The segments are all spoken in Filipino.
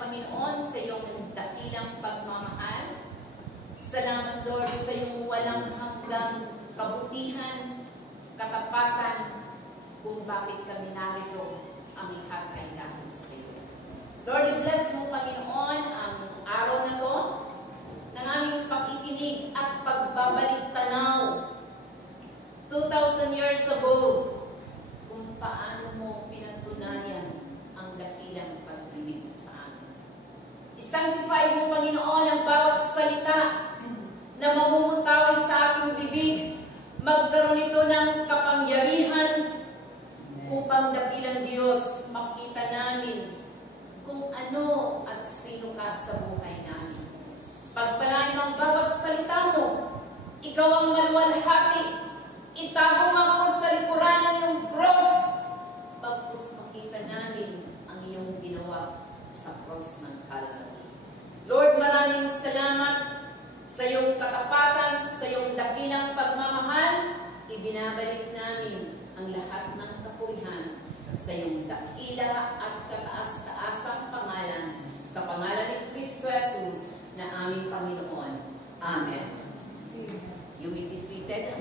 Panginoon, sa iyong dakilang pagmamahal. Salamat, Lord, sa iyong walang hanggang kabutihan, katapatan, kung bakit kami narito. Ang lahat ay dahil sa iyo. Lord, i-bless mo, Panginoon, ang araw na to ng aming pakikinig at pagbabalik tanaw 2,000 years ago kung paano mo pinatunayan ang dakilang pag-ibig sa amin. I-sanctify mo, Panginoon, ang bawat salita na mamumutawi sa aking bibig. Magkaroon ito ng kapangyarihan upang dakilang Diyos makita namin kung ano at sino ka sa buhay namin. Pagpalain ang bawat salita mo, ikaw ang maluwalhati. Itago mo ako sa likuran ng iyong cross. Pagkus makita namin ang iyong ginawa sa cross ng Calvary. Lord, maraming salamat sa iyong katapatan, sa iyong dakilang pagmamahal. Ibinabalik namin ang lahat ng kapurihan sa iyong dakila at kataas-taasang pangalan, sa pangalan ni Kristo Jesus na aming Panginoon. Amen. You may be seated.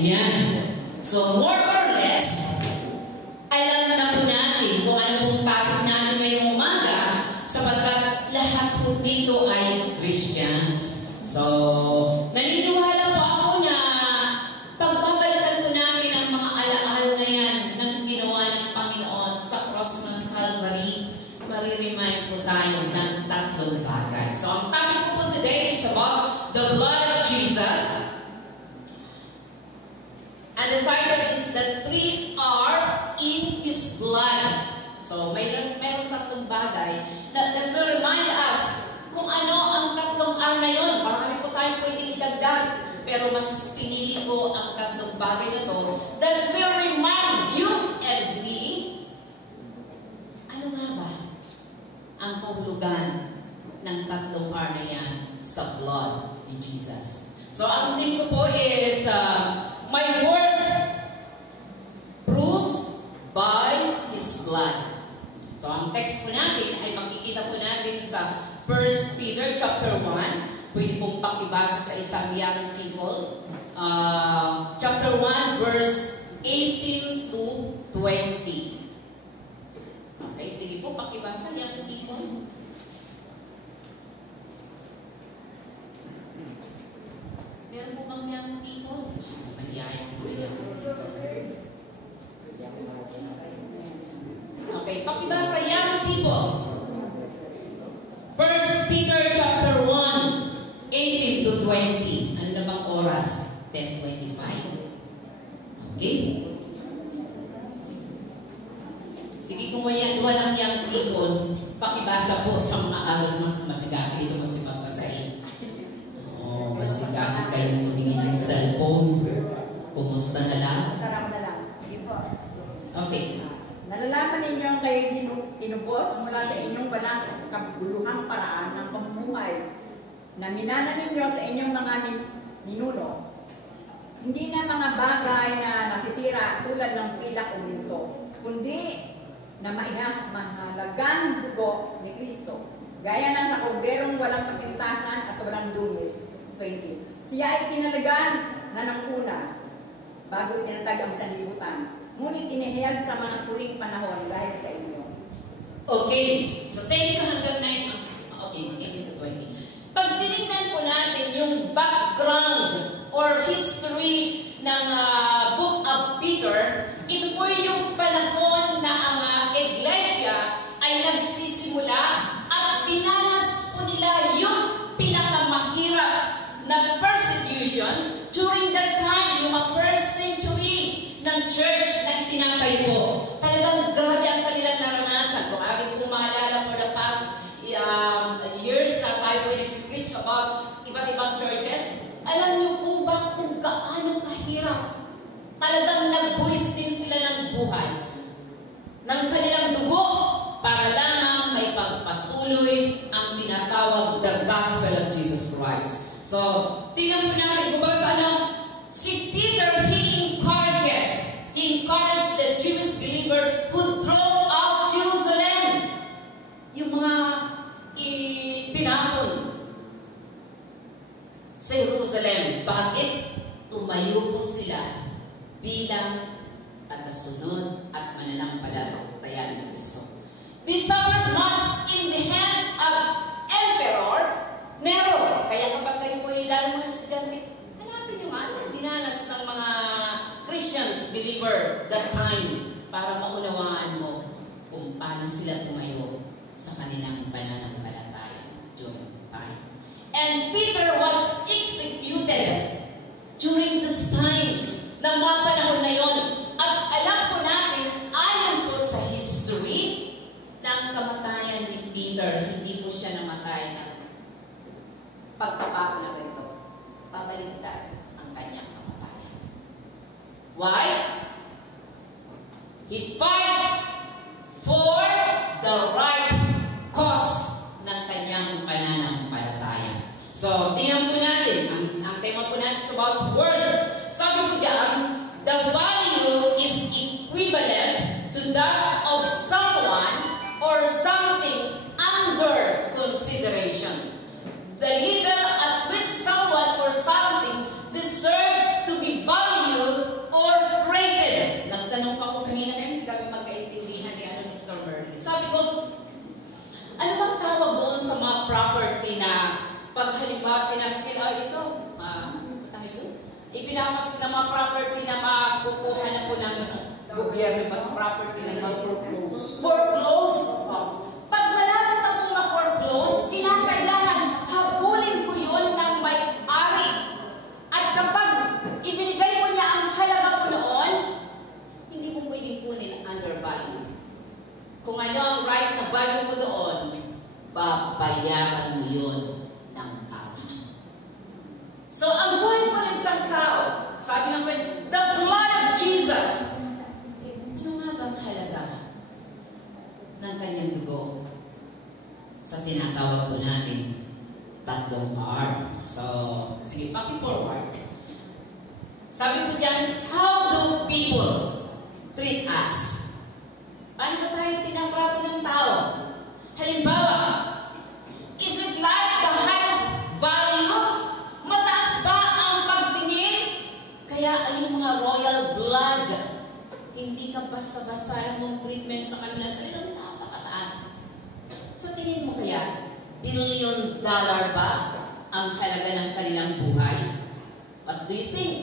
Ayan. So, more or less, alam na po natin kung ano pong topic natin ngayong umaga sapagkat lahat po dito ay Christians. So, naniniwala po ako na pagbabalikan po natin ang mga alaala na yan ng ginawa ng Panginoon sa cross ng Calvary, mariremind po tayo ng tatlong bagay. So, ang topic ko po today is about the blood of Jesus. And the title is The 3R in His Blood. So, mayroon tatlong bagay na remind us kung ano ang tatlong R na yun. Marami po tayong pwedeng idagdag. Pero mas pinili ko ang tatlong bagay na to that will remind you and me, ano nga ba ang kahulugan ng tatlong R na yan sa blood ni Jesus. So, ang theme ko po is my worth proves by His blood. So, ang text po natin ay makikita po natin sa 1 Peter chapter 1. Pwede pong pakibasa sa isang young people. Chapter 1, verse 18 to 20. Okay, sige po, pakibasa young people. Meron po bang young people? Okay, pakibasa young people. 1 Peter chapter 1, 18 to 20. Ano na bang oras? 10:25. Okay. Sige, kung walang young people, pakibasa po sa mga araw mas masigasi ito magsipagpasahin. Oh, masigasi kayong tumingin ng cellphone. Kumusta na lang? Sarap na lang. Okay. Nalalaman ninyo ang kayo inubos mula sa inyong walang kabuluhang paraan ng pamumuhay na minana ninyo sa inyong mga ninuno. Hindi na mga bagay na nasisira tulad ng pilak o ginto, kundi na mahalagang dugo ni Kristo. Gaya ng sa korderong walang kapintasan at walang dungis. 20. Siya ay tinalagan na ng una bago itinatag ang sanlibutan. Ngunit inihayag sa mga huling panahon dahil sa inyo. Okay. So, thank you hanggang 9. Okay, 18 to 20. Pag tinignan po natin yung background or history ng Book of Peter, ito po yung panahon na ang iglesia ay nagsisimula at dinanas po nila yung pinakamahirap na persecution during that time, yung first century ng church na itinatay po. Talagang grabe ang kanilang naranasan. Kung aking kong maalala for the past years na tayo preach about iba't ibang churches, alam niyo po ba kung gaano kahirap? Talagang nagbuwis din sila ng buhay ng kanilang dugo para lamang may pagpatuloy ang tinatawag the gospel of Jesus Christ. So, tingnan po natin kung saan si Peter, he encouraged the Jewish believer who drove out Jerusalem. Yung mga itinapon sa Jerusalem. Bakit? Tumayo po sila bilang tagasunod at mananampalataya ni Kristo. They suffered much in the hands of Emperor Nero. Kaya kapag kayo po ilan mga estudyante, hanapin nyo nga ano dinanas ng mga Christians, believer, that time, para maunawaan mo kung paano sila tumayo sa kanilang pananampalataya during time. And Peter was executed during these times ng mga panahon na yon. At alam po natin, ayon po sa history ng kamatayan ni Peter, hindi po siya namatay ng pagkapako na ganito. Pabaligtad ang kanyang kamatayan. Why? He fight for the right cause ng kanyang pananampalataya. So, tingnan po natin. Ang tema po natin is about worth. Sabi po diyan, the value is equivalent to that of someone or something under consideration. The level at which someone or something deserve to be valued or rated. Nagtanong pa ko kanina, hindi kami magkaintindihan ni Mr. Merlin. Sabi ko, ano bang tawag doon sa mga property na pag halimbawa pinaskil, ito, ipinamas na mga property na makukuha na po ng gobyerno, mga property na foreclose. Pag malapit na pong ma-foreclose, kinakailangan habulin ko yun ng may-ari. At kapag ibinigay mo niya ang halaga po noon, hindi mo pwedeng kunin under value. Kung ano ang right na value mo doon, babayaran mo yun ng tama. So, ang buhay po ng isang tao, sabi ng friend, the blood of Jesus. Ano nga bang halaga ng kanyang dugo? Sa tinatawag po natin, tatlong R. So, sige, paki-forward. Sabi po dyan, how do people treat us? Paano ba tayo tinatrato ng tao? Halimbawa, is it like the highest value? Mataas ba ang pagtingin? Kaya ay yung mga royal blood, hindi ka basta-basta mong treatment sa kanila, talagang napakataas. Sa tingin mo kaya, $1 billion ba ang halaga ng kanilang buhay? What do you think?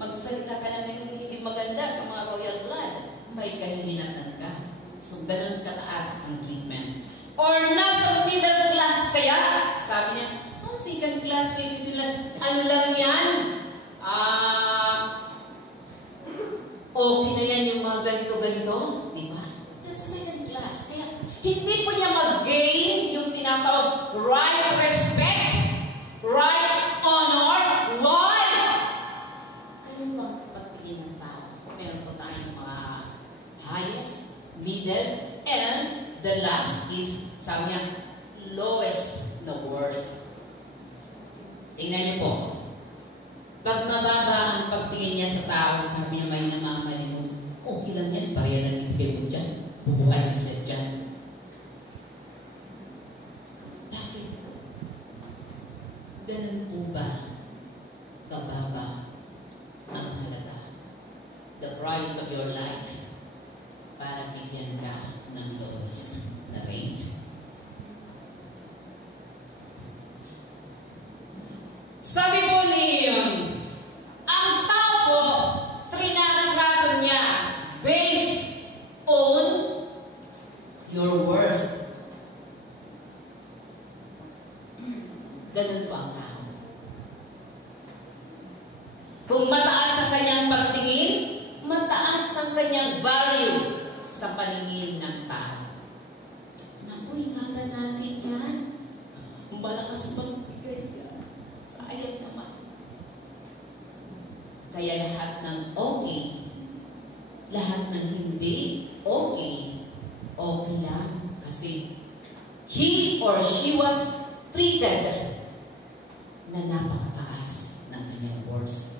Magsalita ka lang ng hindi maganda sa mga royal blood, may kahihinatan ka. So, ganun kataas ang treatment. Or nasa middle class kaya, sabi niya, second class, sila, ano lang yan? Okay na yan yung mga ganito-ganito, di ba? That's second class. Kaya, hindi po niya mag-gain yung tinatawag right respect, right honor. Why? Ganun bang pagtingin ng tao? Meron po tayong mga highest, middle, and the last is, sabi niya, lowest na worst. Tingnan niyo po. Pag mababa ang pagtingin niya sa tao, sabi niya may namamalimos, okay lang yan, pareha lang ibigay ko dyan. Bubuhay na sila dyan. Bakit? Ganun po ba kababa ang halaga? The price of your life para bigyan ka ng lowest na rate. Sabi po ni, ang tao po, trinatrato niya based on your worth. Ganun po ang tao. Kung mataas ang kanyang pagtingin, mataas ang kanyang value sa paningin ng tao. Naku, ingatan natin yan. Kung malakas magbigay yan. Sayang naman. Kaya lahat ng okay, lahat ng hindi okay, okay lang. Kasi He or she was treated na napakataas ng kanyang worth.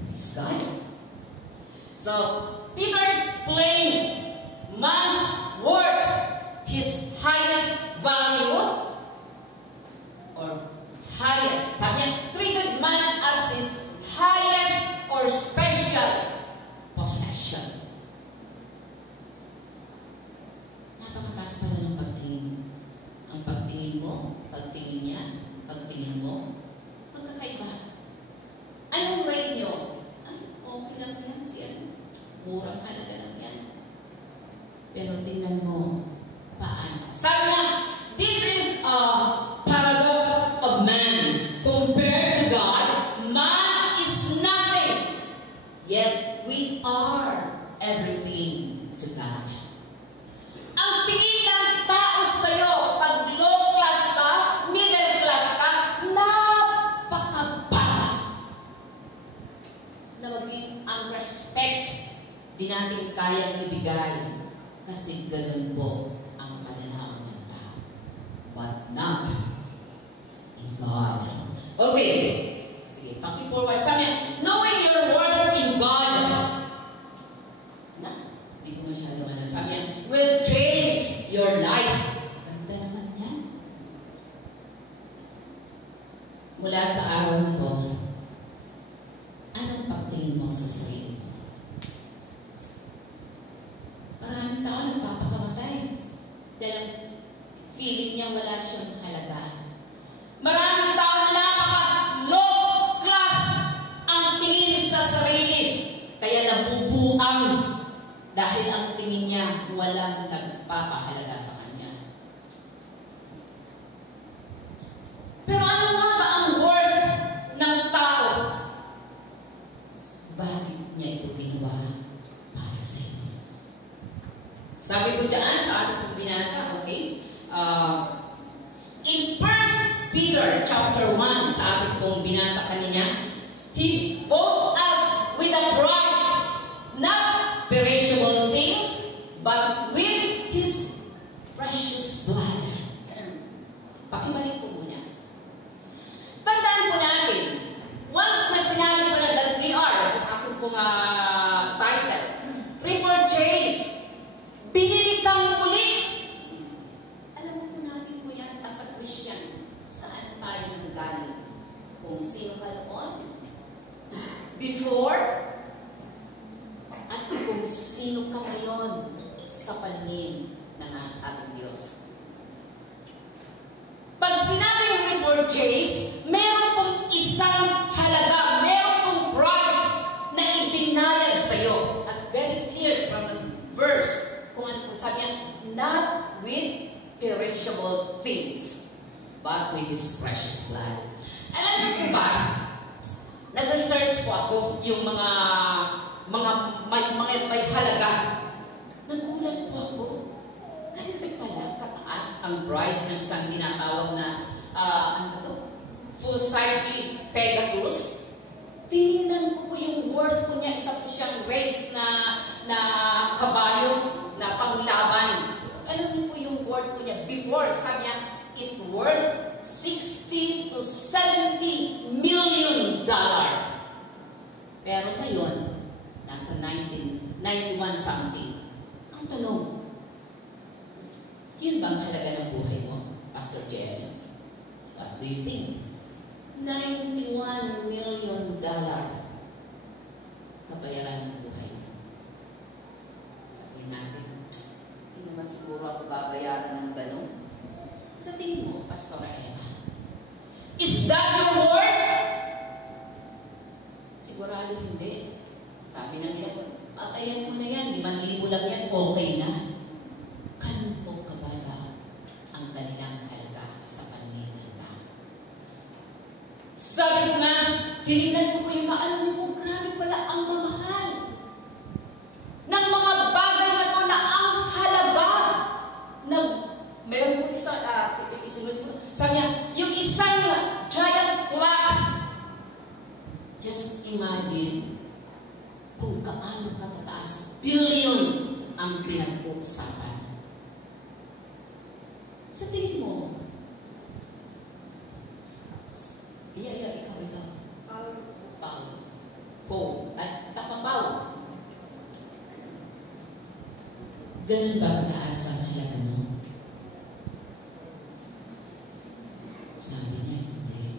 Praise God. So, Peter explained man's worth, his highest value, or highest. Sabi niya, treated man as his highest or special possession. Napakataas pala ng pagtingin. Ang pagtingin mo, pagtingin niya, pagtingin mo, magkakaiba. Anong rate nyo? Okay lang yan siya. Murang halaga lang yan. Pero tingnan mo, paano? Sabi niya, this is a paradox of man. Compared to God, man is nothing. Yet, we are everything to God. Ang tingin ng tao sa'yo, pag low class ka, middle class ka, napakababa. Na maging ang respect, di natin kayang ibigay. Kasi ganun po ang pananaw ng tao. But not in God. Okay. Sige, talking forward. Sabi niya, knowing your worth in God. Na, hindi ko masyado ano. Sabi niya, will change your life. Ganda naman yan. Mula sa araw na to, anong pagtingin mo sa sarili? Maraming tao nagpapakamatay dahil feeling niya wala siyang halaga. Maraming tao na napaka-low class ang tingin sa sarili. Kaya nabubuang dahil ang tingin niya walang nagpapahalaga sa kanya. Pero ano nga ba ang worth ng tao? Bakit niya ito ginawa para sa iyo? Sabi ko dyan sa ating binasa, okay? In 1 Peter chapter 1, sa ating pong binasa kanina, He bought us with a price, not perishable things, but with His precious blood. Pakibalik ko muna. Tandaan po natin, once na sinabi ko na that we are, ako pong title, repurchase, binili kang muli. Alam po natin po yan as a Christian. Saan tayo nanggaling? Kung sino ka noon, before, at kung sino ka ngayon sa paningin ng ating Diyos. Pag sinabi yung repurchase, meron pong isang halaga, meron pong price na ibinayad sa'yo. At very clear from the verse, kung ano po sabi yan, not with perishable things, but with His precious blood. Alam niyo po ba, nag-research po ako yung mga may halaga. Nagulat po ako. Ganito pala kataas ang price ng isang tinatawag na full-size Pegasus. Tingnan ko po yung worth po niya. Isa po siyang race na kabayo na panglaban. Alam niyo po yung worth po niya. Before, sabi niya, it worth $60 to $70 million. Pero ngayon, nasa 91 something. Ang tanong, yun bang halaga ng buhay mo, Pastor Jerry? What do you think? $91 million kabayaran ng buhay mo. Sabihin natin, hindi naman siguro ako babayaran ng gano'n. Sa tingin mo, Pastor Eva, is that your worth? Sigurado hindi. Sabi na nila, patayan mo na yan, 5,000 lang yan, okay na. Ganun po kabala ang kanilang halaga sa paningin ng tao. Sabi ko nga, tinignan ko po yung maalam niyo po, grabe pala ang mamahal ng mga bagay na to na ang halaga na meron po isa, isunod ko, sabi niya, yung isang giant clock, just imagine kung kaano katataas, billion ang pinag-uusapan. Sa Ganun ba kataas ang halaga mo? Sabi niya, hindi.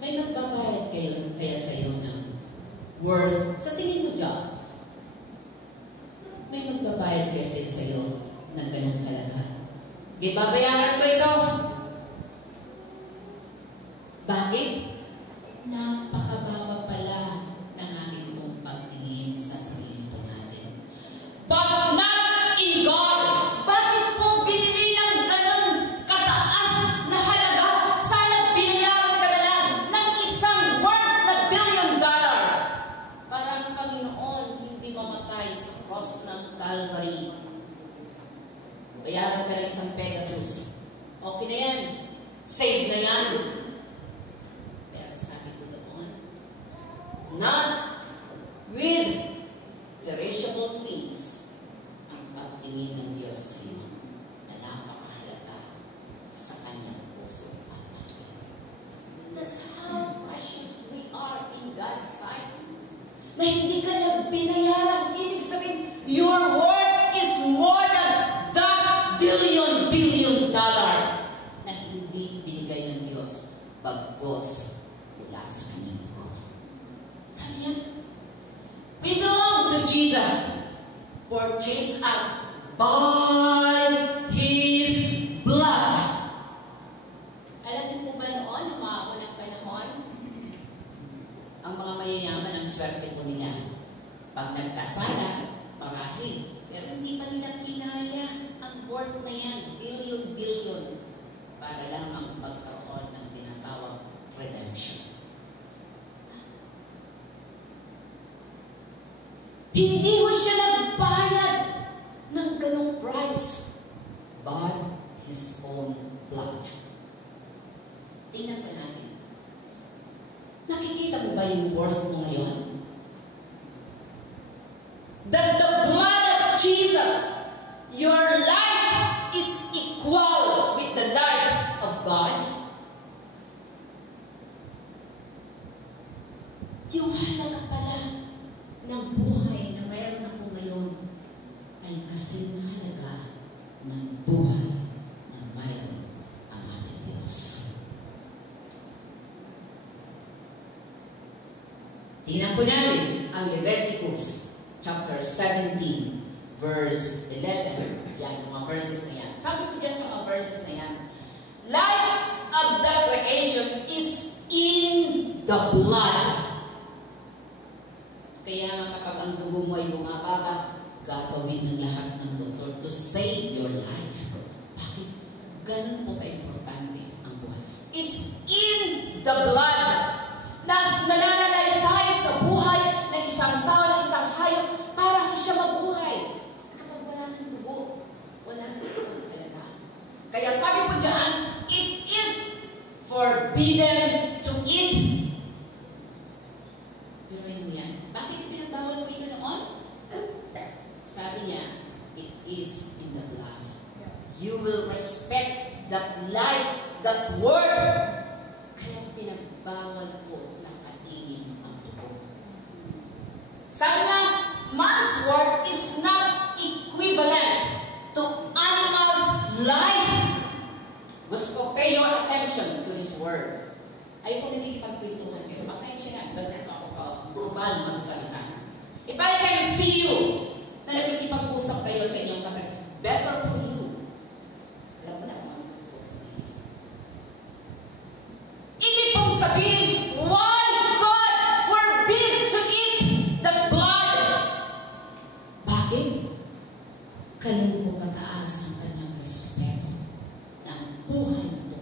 May magbabayad kaya sa'yo ng worth sa tingin mo dyan. May magbabayad kasi sa'yo ng ganung halaga. Sige, babayaran ko ito. Bakit? Napakabawa pala ng ating mong pagtingin sa sarili po natin. But not in God. Bakit po binili ng ganung kataas na halaga? Sana binayaran ka na lang ng isang worth na $1 billion. Para ang Panginoon hindi mamatay sa cross ng Calvary. Bayaran ka ng isang Pegasus. Okay na yan. Save na yan. Not with perishable things ang pagtingin ng Diyos sa iyo na napakahalaga sa kanyang puso at atin. That's how precious we are in God's sight. Na hindi ka na binayaran. Ibig sabihin, your worth is more than that $1 billion na hindi binigay ng Diyos bagkos mula sa kanyang. Sabi niya, we belong to Jesus, purchased us by His blood. Alam niyo po ba noon, ang mga unang panahon, ang mga mayayaman ang swerte po nila. Pag nagkasala, marahil, pero hindi pa nila kinaya ang worth na yan, billion, para lang ang pagkaroon ng tinatawag redemption. Hindi mo siya nagbayad ng ganong price, but His own blood. Tingnan pa natin. Nakikita mo ba yung worth mo ngayon? That the blood of Jesus, your life is equal with the life of God. Yung halaga pala ng buhay na mayroon ako ngayon ay kasing halaga ng buhay na mayroon ang ating Diyos. Tingnan po natin ang Leviticus chapter 17 verse 11. Yan, mga verses na yan. Sabi ko dyan sa mga verses na yan, life of the creation is in the blood. Kaya nga kapag ang dugo mo ay bumababa, gagawin ng lahat ng doktor to save your life. Bakit? Ganun po ka-importante ang buhay. It's in the blood. Nananalay tayo sa buhay ng isang tao, ng isang hayop, para siya mabuhay. Kapag wala ng dugo, wala ng talaga. Kaya sabi po dyan, it is forbidden to eat. Pero yun yan. Bakit pinabawal ko ito noon? Sabi niya, it is in the blood. You will respect that life, that word. Kaya pinagbawal ko na kainin ang dugo. Sabi niya, man's word is not equivalent to animal's life. Gusto ko pay your attention to this word. Ayaw ko nagkikipagpintuhan, pero pasensya na, ganun ako brutal magsalita. If I can see you na nagkikipag-usap kayo sa inyong kapatid, better for you. Alam mo na kung ano gusto ko sabihin. Ibig pong sabihin, why God forbid to eat the blood? Bakit? Kanino mo kataas ang kanyang respeto na ang buhay nito,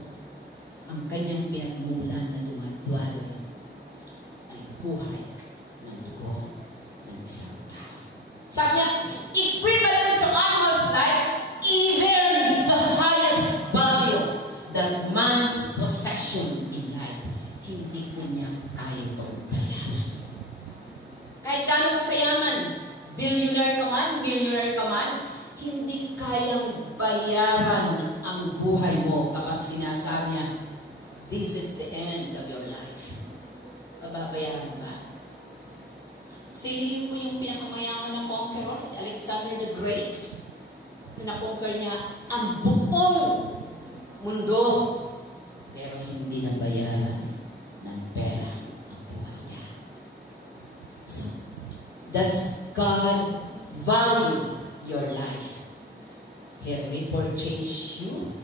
ang kanyang pinagmulan na dumadwalo ay buhay ng dugo ng isang tao. Sabi niya, equivalent to animal's life, even the highest value that man's possession in life, hindi po niya kaya itong bayaran. Kahit gano'ng kayaman, billionaire ka man, hindi kayang bayaran ang buhay mo kapag sinasabi niya, this is the end of your life. Pababayaran ba? Sino po yung pinakamayaman ng conqueror? Si Alexander the Great. Na na-conquer niya ang buong mundo. Pero hindi nabayaran ng pera ang buhay niya. So, that's God value your life. He repurchase you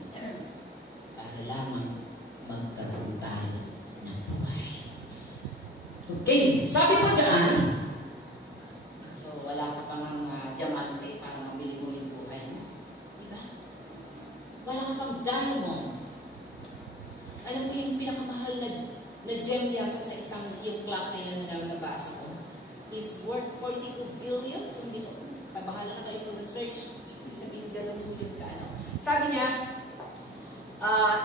para lamang magkaroon tayo ng buhay. Okay, sabi ko dyan, so wala ka pang diamante para mabili mo yung buhay mo. Diba? Wala ka pang diamond. Alam mo yung pinakamahal na gem yata sa isang yung clock na yun na nabasa ko is worth 42 billion. Hindi ko, bahala na kayo kung research. Sabihin ganun yung kano. Sabi niya,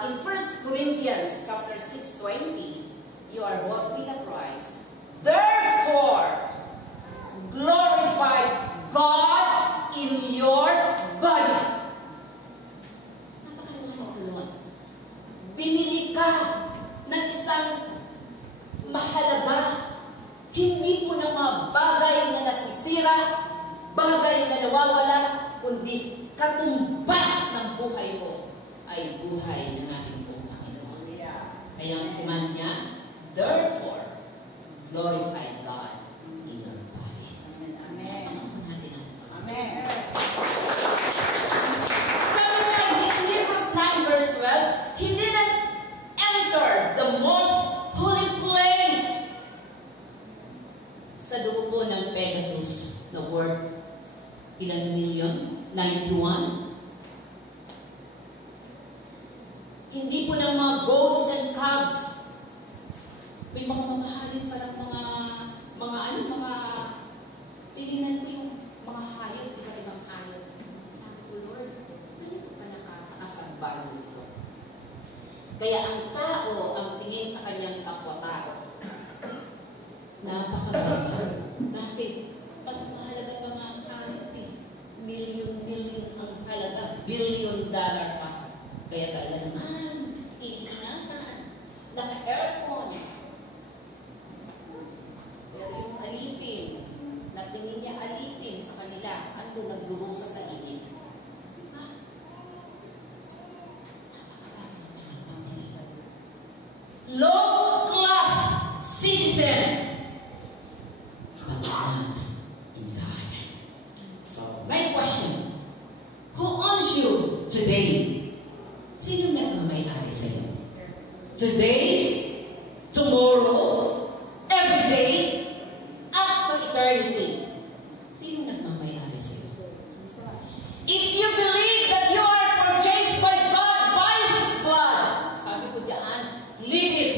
in 1 Corinthians chapter 6:20, you are bought with a price. Therefore, glorify God in your body. Napakalaman. Binili ka ng isang mahalaga, hindi po ng mga bagay na nasisira, bagay na nawawala, kundi katumbas ng buhay mo ay buhay ng ating pong Panginoon. Kaya ang command niya, therefore, glorify God in your body. Amen. Amen. Sabi nga, in Hebrews 9 verse 12, He didn't enter the most holy place. Sa dugo po ng Pegasus, na worth ilang million? 91. Hindi po ng mga goats and calves. May mga mamahalin palang mga tinignan ko yung mga hayop, ibang hayop. Sabi ko, Lord, ganito pa nakakasambal dito. Kaya ang tao, ang tingin sa kanyang kapwa-tao, napakaganda. Bakit? Mas mahalaga pa nga ang hayop eh. Million ang halaga, $1 billion pa. Kaya talaga naman, iingatan, naka-aircon. Pero yung alipin, natingin niya alipin sa kanila, ano nagdurusa sa init. Low-class citizen, but not in God. So, my question, who owns you today? Sino nagmamayari sa iyo? Today, tomorrow, every day, up to eternity. Sino nagmamayari sa iyo? If you believe that you are purchased by God by His blood, sabi ko dyan, live it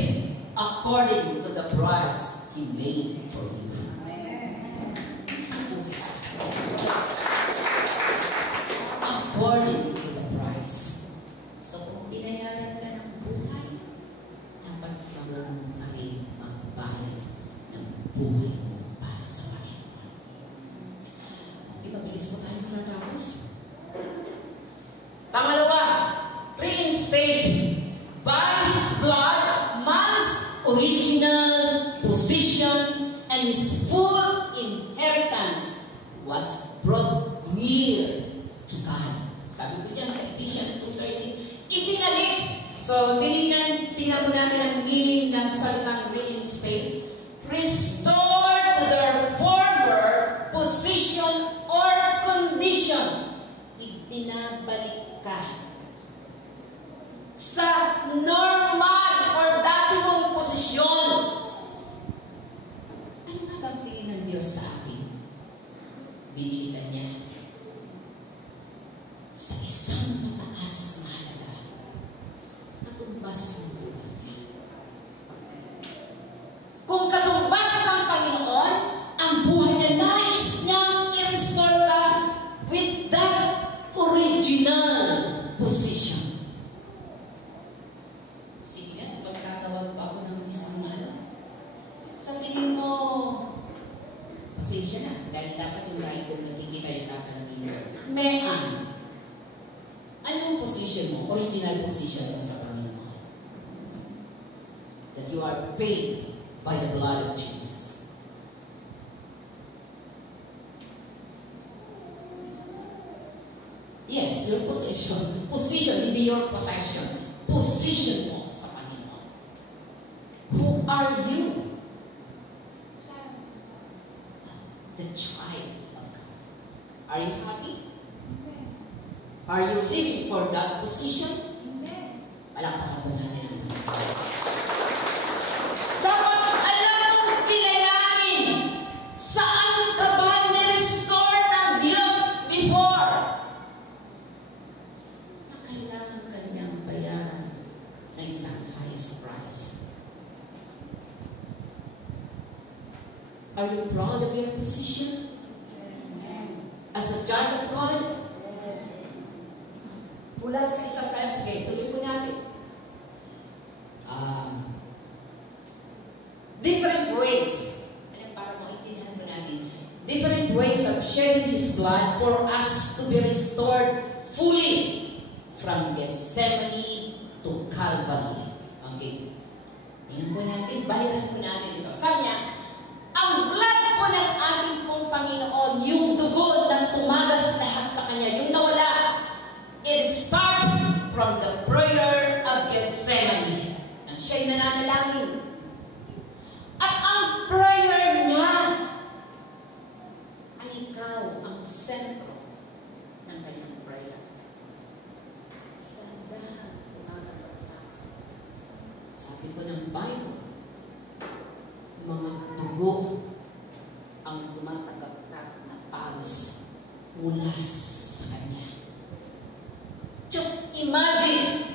according to the price He made for you. According to the price. So, kung binayaran ka ng buhay, dapat kang rin magbayad ng buhay mo para sa Panginoon. Okay, mabilis mo tayo matatapos. Pangalawa, reinstate by His blood man's original position and his full inheritance was brought near to God. Sabi ko dyan sa Ephesians 2:13, ibinalik. So, tingnan mo natin ang meaning ng salitang reinstate. Restore to their former position or condition. Ibinabalik ka sa normal or dati mong posisyon. Ano nga bang tingin ng Diyos sa akin? Binili ka niya sa isang mataas na halaga. Katumbas ng buhay niya. Kung katumbas ng Panginoon, ang buhay niya, nais niyang i-restore ka with that original position. Sige nga, pagkatawag pa ako ng isang sa tingin mo, pasensya na, dahil dapat yung right kung nakikita yung dapat ng Mean. Anong position mo? Original position mo sa Panginoon? That you are paid by the blood of Jesus. Yes, your possession. Position, hindi your possession. Position mo sa Panginoon. Who are you? The child of God. Are you happy? Are you living for that position? Palakpakan po natin. Dapat alam mong kilalanin saan ka ba ni-restore ng Diyos before. Na kailangan kanyang bayaran ng isang highest price. Are you proud of your position? As a child of God? Mula sa isang kaya, sige, tuloy po natin. Different ways. Para maintindihan po natin. Different ways of shedding His blood for us to be restored fully from Gethsemane to Calvary. Okay. Tingnan po natin, balikan po natin ito. Sabi niya, ang blood po ng ating pong Panginoon, yung dugo na tumagas lahat sa Kanya, yung nawala, it starts from the prayer of Gethsemane. Nang siya'y nananalangin. At ang prayer niya ay ikaw ang sentro ng kanyang prayer. Dahan-dahan, tumatatak. Sabi ko ng Bible, mga dugo ang tumatagak na pawis mula sa kanya. Just imagine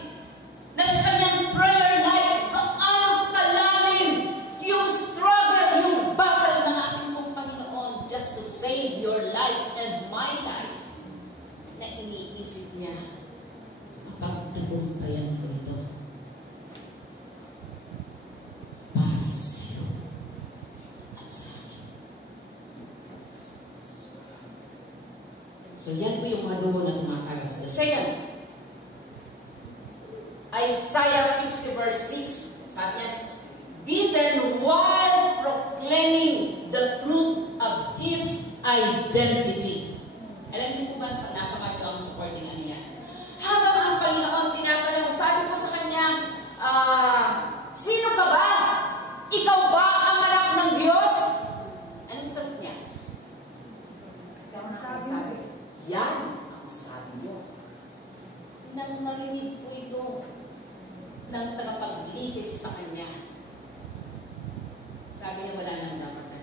na sa kanyang prayer life, kaano kalalim yung struggle, yung battle ng ating pong Panginoon just to save your life and my life, na iniisip niya, mapagtagumpayan ko ito para sa'yo at sa akin. So yan po yung mga dugo na tumatagas. The second, Isaiah 50 verse 6, sabi niya, beaten while proclaiming the truth of His identity. Alam niyo po ba nasa Matthew ang supporting ano yan? Habang ang Panginoon tinatanong, sabi po sa kanya, sino ka ba? Ikaw ba ang anak ng Diyos? Anong sagot niya? Sabi, yan ang sabi niyo. Nang marinig po ito ng tagapaglitis sa kanya, sabi niya wala nang dapat na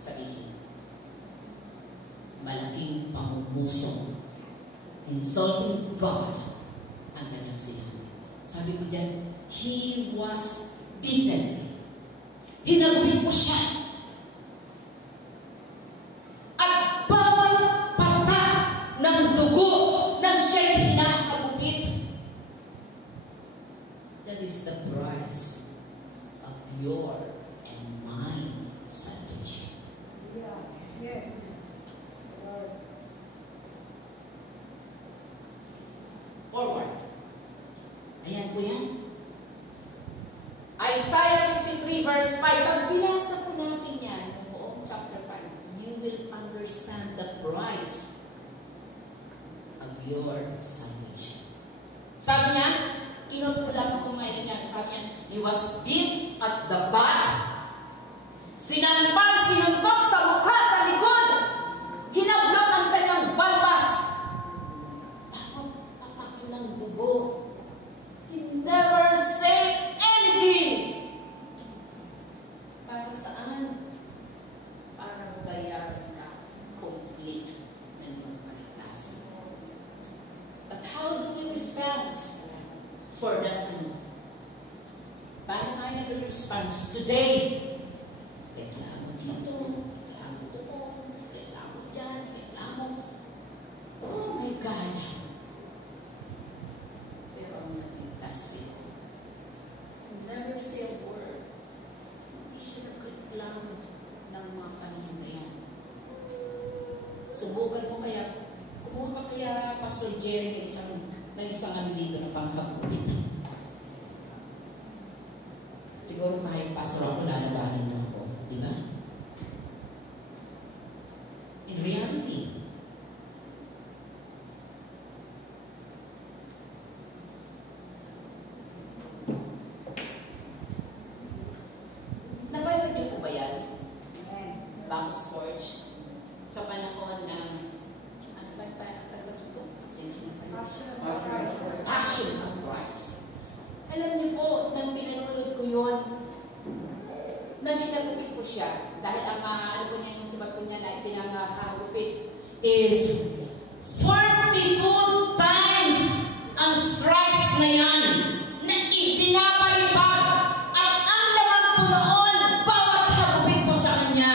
sabihin. Malaking pangmusong, insulting God ang kanyang sinabi. Sabi ko dyan, He was beaten. Hinagulin po siya. At bawat patak ng dugo ng siya'y hinahagupit. That is the price of your and mine salvation. Yeah. Forward. Ayan po yan. Isaiah 53 verse 5. Pag binasa po natin yan, yung buong chapter 5, you will understand the price of your salvation. Sabi niya, kinot ko lang kung may niya. Sabi niya, he was beat at the back. Sinampal, sinuntok sa mukha, sa likod. Hinablot ang kanyang balbas. Takot, patak ng dugo. He never say anything. Para saan? Para bayaran na complete and magpaligtas. But how do we respond for that? Paano tayo nag-response today? Reklamo dito, reklamo doon, reklamo dyan, reklamo. Oh my God! Pero ang natigtas siya. Never say a word. Hindi siya nagreklamo ng mga panahon na yan. Subukan mo kaya, kumuha ka kaya Pastor Jerry ng isang ano dito na panghagupit. Siguro kahit pastor ako, lalabanin mo ako. Di ba? In reality, Passion of Christ. Alam niyo po, nang pinanood ko yun, nang hinagupit ko siya, dahil ang ano po niya yung sabat ko niya na pinangahagupit is 42 times ang stripes na yan na ibinapalipad at ang laman po noon bawat hagupit ko sa kanya.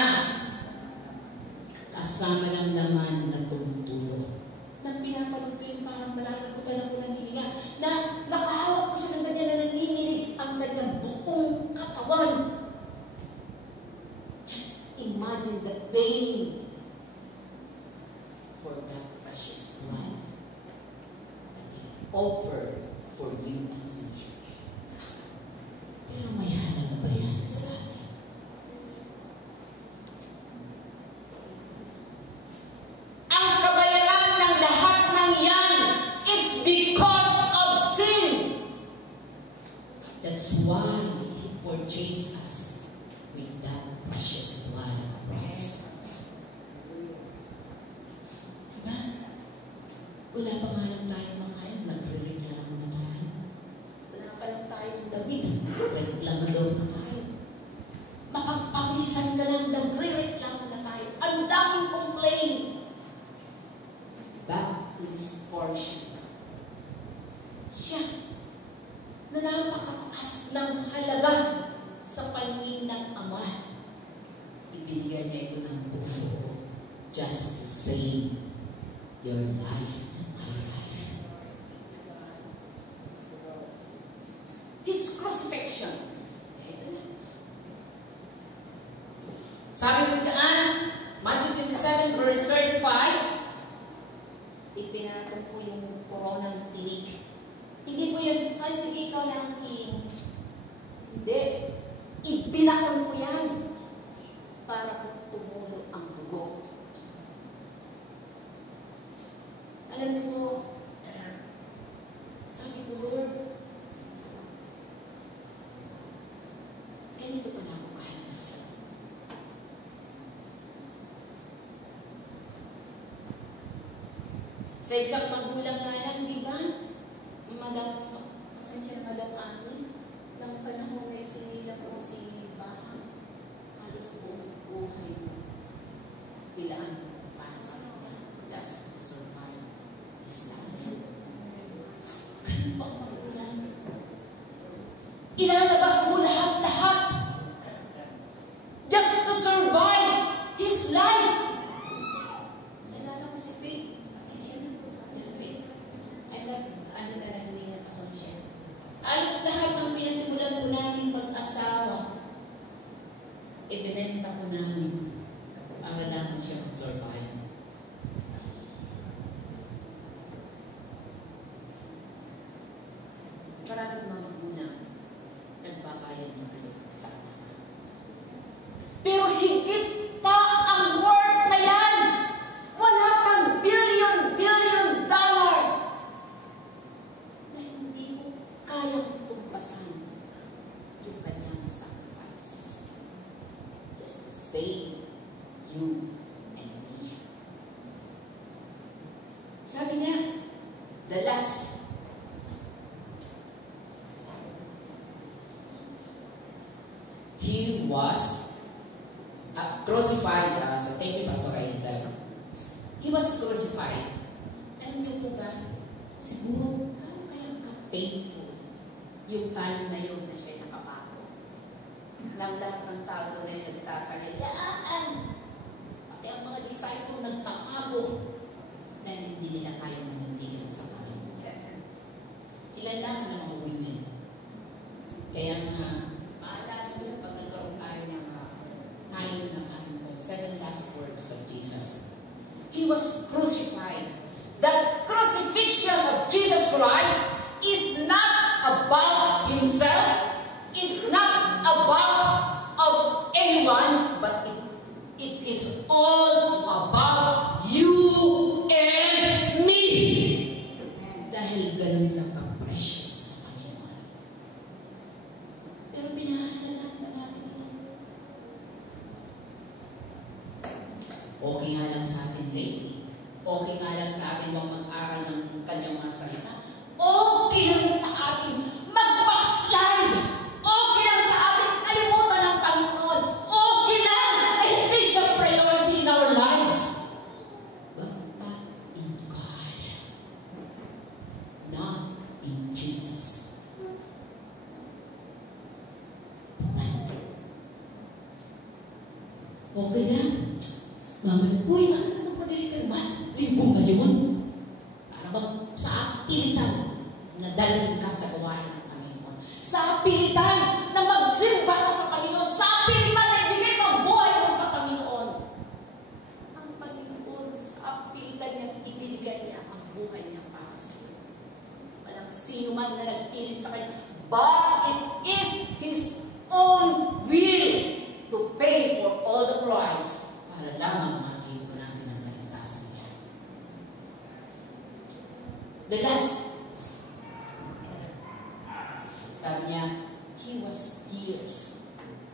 Kasama ng laman na tumutulo. Nang pinapalipad ko yung parang malakagutan ako ng hininga na nakahawak ko siya ng ganyan na nanginginig ang kanyang buong katawan. Imagine the pain for that precious blood that He offered for you and me. Pero may halaga ba yan sa atin? Ang kabayaran ng lahat ng yan is because of sin. That's why He purchased us with that precious blood of Christ. Diba? Wala pa nga lang tayo makain, nagre-reklamo na tayo. Wala pa lang tayong David, reklamador na tayo. Mapagpawisan ka lang, nagre-reklamo na tayo. Ang daming complain. Back to this portion. Siya, na napakataas ng halaga sa paningin ng Ama. Ibinigay niya ito ng buo just to save your life and my life. His crucifixion. Ito na. Sabi ko dyan, Matthew 27 verse 35, ipinatong po yung corona ng tinig. Hindi po yun, ay sige ikaw lang king. Hindi. Ibinakon ko yan para tumulo ang dugo. Alam niyo po, sabi ko, Lord, ganito pa na ako kahanasan. Sa isang magulang nga lang, di ba? Pasensya na Madam Ani, ng panahon na sinila po si Baha, halos buong buhay mo, bilaan mo para sa kanya, just to survive his life. Ganun pang magulang. Ilalabas mo lahat-lahat just to survive his life. Nalala ko si Faith. Pasensya na po, Faith. Ano na lang hindi na assumption. Alos lahat ng pinasimulan ko namin mag-asawa, ibinenta ko namin para naman siya mag-survive. Maraming mga magulang nagbabayad ng kanyang sa anak. Pero higit pa ang worth na yan! Wala pang billion dollar na hindi mo kayang tumpasan yung kanyang sacrifices just to save you and me. Sabi niya, the last He was crucified. So thank you, Pastor Raizel. He was crucified. Alam niyo po ba, siguro, ano kaya ka-painful yung time na yun na siya nakapako? Nang lahat ng tao na nagsasalitaan, pati ang mga disciple nagtakago na hindi nila kaya manindigan sa Panginoon. Ilan lang ng mga women. Kaya nga, maalala mo pag nagkaroon tayo ng tayo ng 7 last words of Jesus. He was crucified. The crucifixion of Jesus Christ is not about himself. It's not about of anyone, but it is all about you and me. Dahil ganun lang ka-precious, Panginoon. Pero pinahalaan na natin ito. Okay nga lang sa atin lately. Okay nga lang sa atin bang mag-aral ng kanyang mga Okay lang. Mama, uy, ano naman madali ba? Libo nga yun. Para bang sa pilitan na dalhin ka sa gawain ng Panginoon. Sa pilitan na magsimba ka sa Panginoon. Sa pilitan na ibigay ang buhay mo sa Panginoon. Ang Panginoon, sa pilitan niya, ibigay niya ang buhay niya para sa iyo. Walang sino man na nagpilit sa Kanya. But it is His own will to pay for all the price para lamang makikita ko natin ang kaligtasan niya. The last, sabi niya, He was years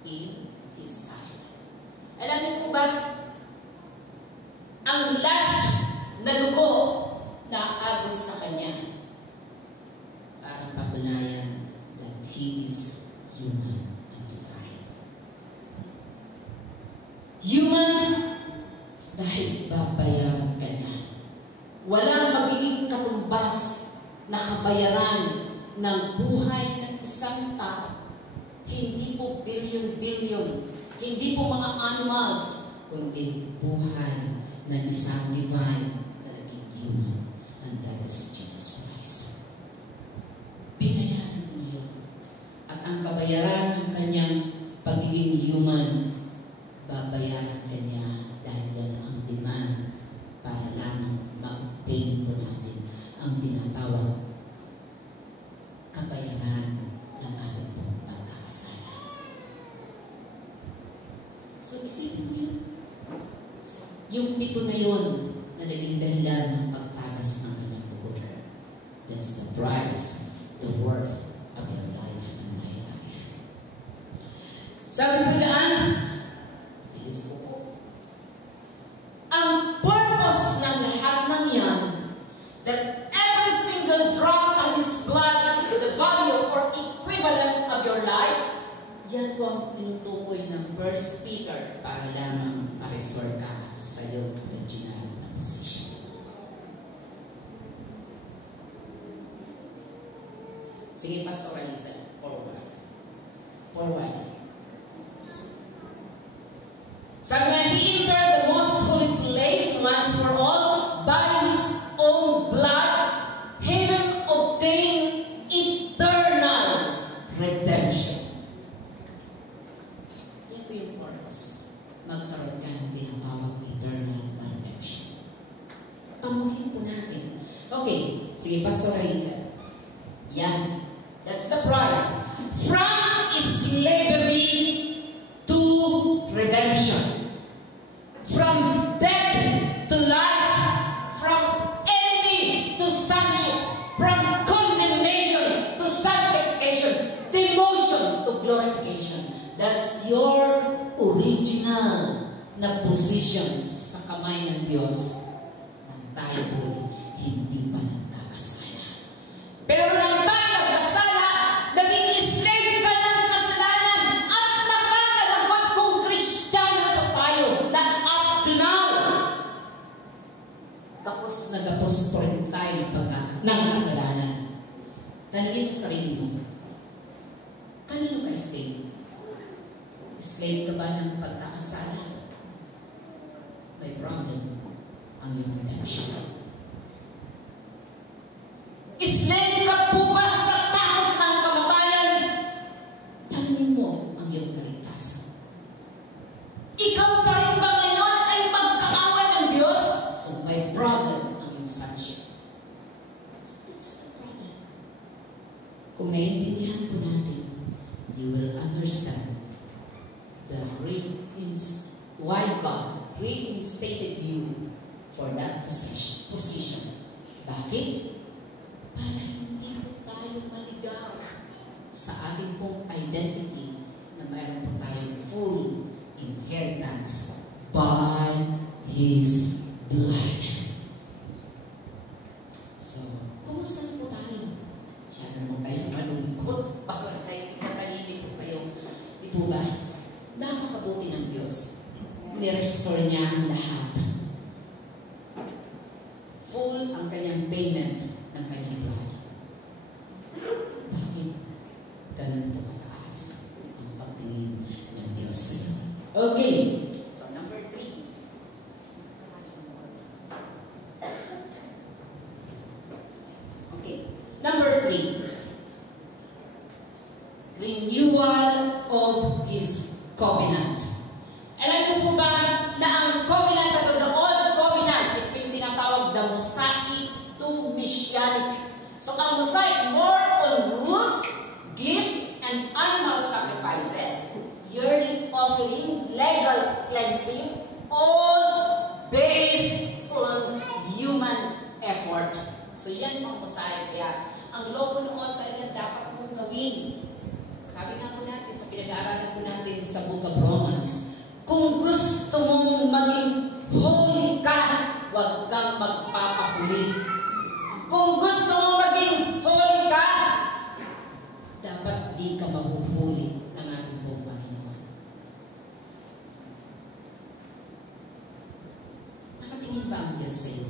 in His suffering. Alam niyo po ba, ang last na dugo na agos sa Kanya para patunayan that He is human and divine. Human dahil babayaran ka niya. Walang magiging katumbas na kabayaran ng buhay ng isang tao. Hindi po billion-billion, hindi po mga animals, kundi buhay ng isang divine na naging human, and that is Jesus Christ. Binayaran niya. At ang kabayaran ng kanyang pagiging human, babayaran kanya dahil yan ang demand para lamang ma-obtain po natin ang tinatawag kabayaran ng ating pong pagkakasala. So isipin niyo, yung 7 na yun na naging dahilan ng pagtagas ng kanyang buhay. That's the price, the worth of your life and my life. Sabi ko dyan, ang purpose ng lahat ng yan, that every single drop of His blood is the value or equivalent of your life, yan po ang tinutukoy ng 1 Peter para lamang ma-restore ka sa iyong original na position. Sige, Pastor Alisa, forward. Forward. Sabi nga, He entered the most holy place once for all by His own blood, having obtained eternal redemption. Yan po yung purpose. Magkaroon ka ng tinatawag eternal redemption. Pamuhin po natin. Okay, sige, Pastor Raisa. Yan. That's the price. From slavery to redemption. From death to life, from envy to sonship, from condemnation to sanctification, demotion to glorification. That's your original na position sa kamay ng Diyos nang tayo po hindi pa nagkakasala. Pero nang tayo nagkasala, naging slave ka ng kasalanan at nakakalangkot kung Kristiyano pa tayo na up to now. Tapos nagapos po rin tayo ng kasalanan. Tanungin sa sarili mo, kanino ka slave? Slave ka ba ng pagkakasala? May problem ang iyong redemption. Slave ka po ba sa takot ng kamatayan? Tanungin mo ang iyong kaligtasan. Ikaw pa rin ba ngayon ay magkakawan ng Diyos? So may problem ang iyong sonship. That's the problem. Kung naiintindihan po natin, you will understand the why God reinstated you for that position. Bakit? Para hindi po tayo maligaw sa ating pong identity na mayroon po tayong full inheritance by His blood. So, kumusta po tayo? Siya naman kayo malungkot. Bakit kayo natahimik po kayo? Ito ba? Napakabuti ng Diyos. Ni-restore niya ang lahat. Full ang kanyang payment ng kanyang blood. Bakit? Ganun po kataas ang pagtingin ng Diyos. Okay. So, Number 3, renewal of His covenant. Alam niyo po ba na ang covenant of the old covenant, ito yung tinatawag the Mosaic to Messianic. So ang Mosaic more on rules, gifts, and animal sacrifices, yearly offering, legal cleansing, all based on human effort. So yan ang Mosaic. Kaya ang logo noon talaga dapat mong gawin. Sabi nga po natin sa pinag-aaralan po natin sa Book of Romans, kung gusto mong maging holy ka, huwag kang magpapahuli. Kung gusto mong maging holy ka, dapat di ka mahuhuli ng ating buong Panginoon. Nakatingin ba ang Diyos sa iyo?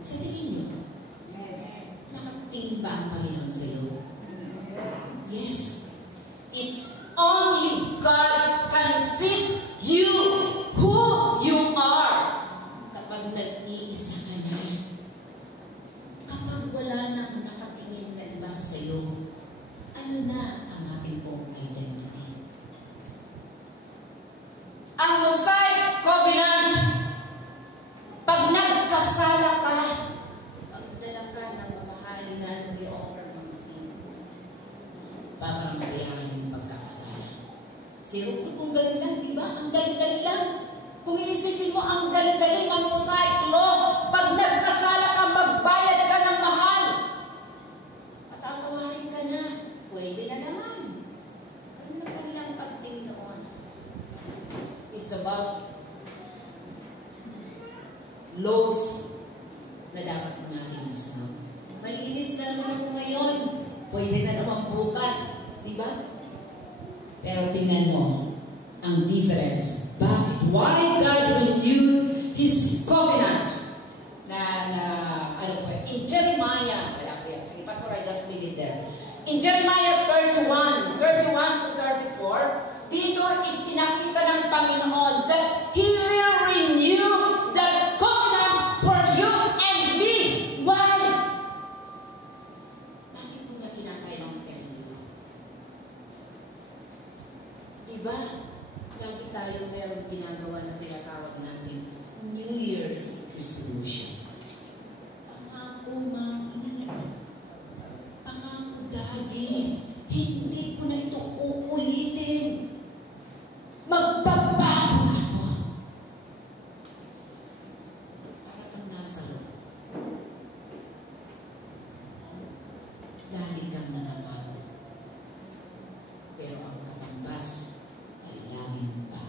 Sa tingin niyo? Nakatingin ba ang Panginoon sa iyo? Yes. It's only God can see you, who you are, kapag nag-iisa ka na. Kapag wala nang nakatingin na iba sa iyo, ano na ang ating pong identity? Ang Mosaic Covenant, pag nagkasala ka, pagdala ka ng mamahalin na nag-i-offer ng sin, para magayahan yung pagkakasala. Sino kung galing lang, di ba? Ang galing-galing lang. Kung iisipin mo, ang galing-galing ang Mosaic law, pag nagkasala ka, magbayad ka ng mahal. Patatawarin ka na. Pwede na naman. Ano na pa nilang pagtingin noon? It's about laws na dapat mo natin isunod. Malinis na naman po ngayon. Pwede na naman bukas. Diba? Pero tingnan mo ang difference. Bakit? Why God renewed His covenant? In Jeremiah, wala ko yan. Sige, Pastor, I just leave it there. In Jeremiah 31 to 34, dito ipinakita ng Panginoon that He will renew the covenant for you and me. Why? Bakit po na kinakailang pera? Diba? Lagi tayo mayroong ginagawa na tinatawag natin New Year's resolution. Pangako, Mami. Pangako, Daddy. Hindi ko na ito uulitin. Magbabago na ako. Para kang nasa loob. Dali kang nananaw. Pero ang katambas ay langit pa.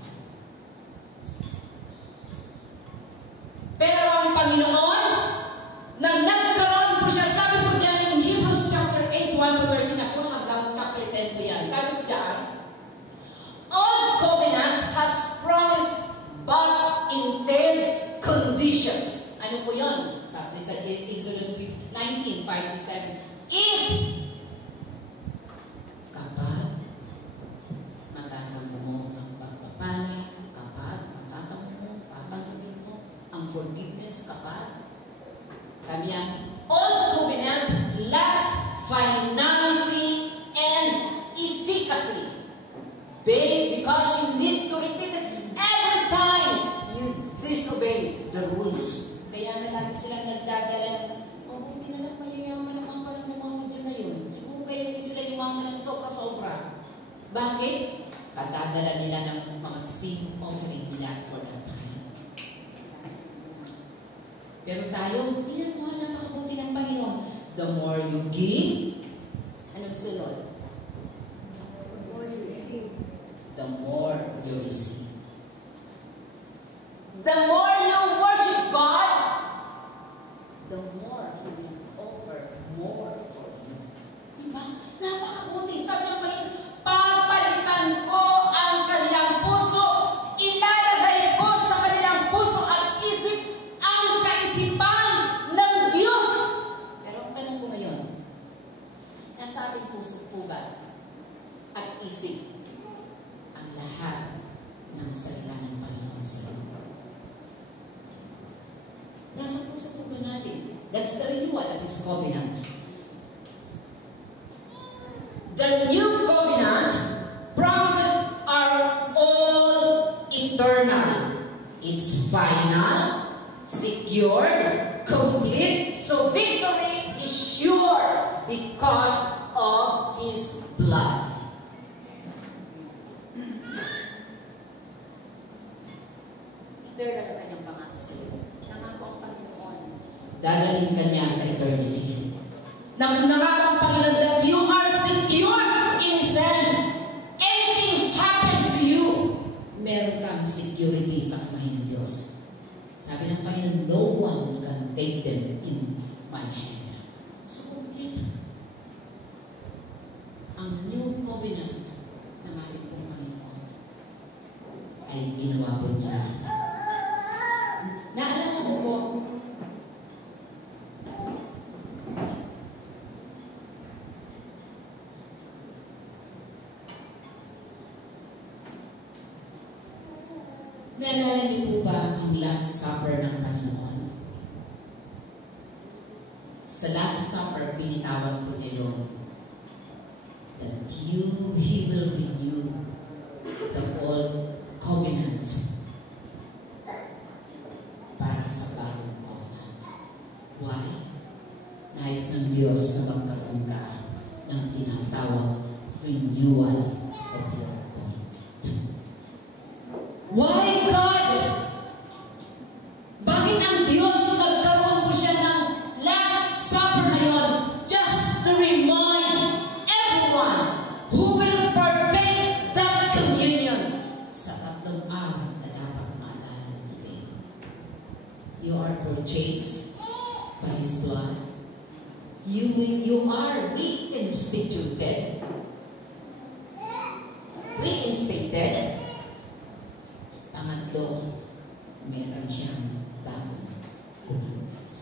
Pero ang Panginoon, nang nagkaroon po siya, sabi po dyan in Hebrews chapter 8, 1 to 13, ako hanggang chapter 10 po yan. Sabi po dyan, all covenant has promised but entailed conditions. Ano po yun? Sabi sa Exodus 19, 5 to 7. If kapag matatanggap mo ang pagpapala, kapag matatanggapin mo ang forgiveness, kapag sabi niya, all covenant lacks finality and efficacy. Because you need to repeat it every time you disobey the rules. Kaya na lagi silang nagdadala, buti na lang mayayaman naman pala ng mga Hudyo na yun. Siguro kaya hindi sila yumaman ng sobra-sobra. Bakit? Katadala nila ng mga sin offering nila for that time. Pero tayo, tinanawa na makabuti ng Panginoon. The more you give, anong sunod? The more you receive. The more you worship God, the more He will offer more for you. Diba? Napakabuti. Sabi ng Panginoon, papalitan ko ang kanilang puso, ilalagay ko sa kanilang puso at isip ang kaisipan ng Diyos. Pero ang tanong ko ngayon, nasa ating puso po ba at isip ang lahat ng salita ng Panginoon sa iyo? Nasa puso po ba natin? That's the renewal of His covenant. The new covenant promises are all eternal. It's final, secure, complete, so victory is sure because of His blood. Eternal ang kanyang pangako sa iyo. Nangako ang Panginoon. Dadaling ka niya sa eternity. Nangako ang Panginoon that you are secure in His hand. Anything happen to you, meron kang security sa kamay ng Diyos. Sabi ng Panginoon, no one can take them in my hand. So, complete. Ang new covenant ng ating pong Panginoon ay ginawa po niya. Naalala mo po, naalala niyo po ba ang Last Supper ng Panginoon? Sa Last Supper, binitawag po niya yun that He will renew the old covenant para sa bagong covenant. Why? Nais ng Diyos na magkaroon ka ng tinatawag renewal of your covenant. Why God? Bakit ang Diyos nagkaroon po siya ng Last Supper na yun? Just to remind everyone who will partake that communion sa tatlong araw na dapat maalala today. You are purchased by His blood. You are reinstituted. Reinstated. Pangatlo, meron siyang bagong commitment.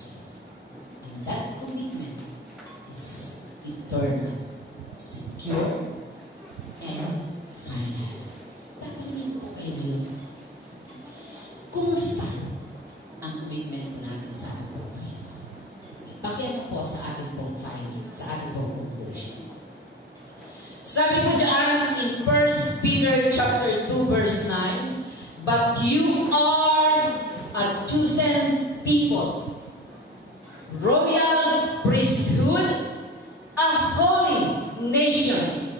And that commitment is eternal, secure, and final. Tatanungin ko kayo yun. Kumusta ang commitment natin sa ating buhay? Pakyan po sa ating pong final, sa ating pong conclusion. Sabi po dyan in 1 Peter chapter 2 verse 9, but you are a chosen people, royal priesthood, a holy nation,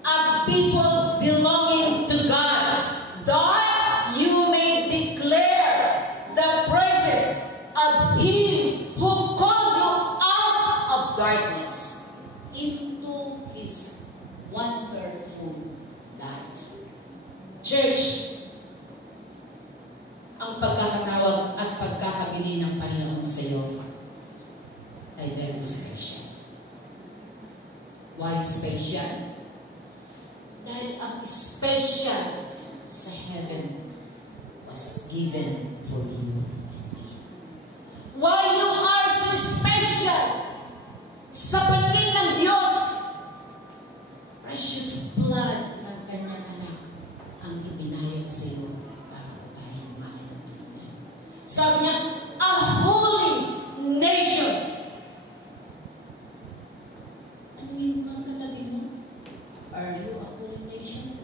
a people belonging to God, that you may declare the praises of Him who called you out of darkness into His wonderful light. Church, ang pagkakatawag at pagkakabili ng Panginoon sa iyo ay very special. Why special? Dahil ang special sa heaven was given for you. Why you are so special sa paningin ng Diyos? Precious blood ng kanyang anak ang ibinayad sa iyo. Sabi niya, a holy nation. Ano yung mga katabi mo? Are you a holy nation?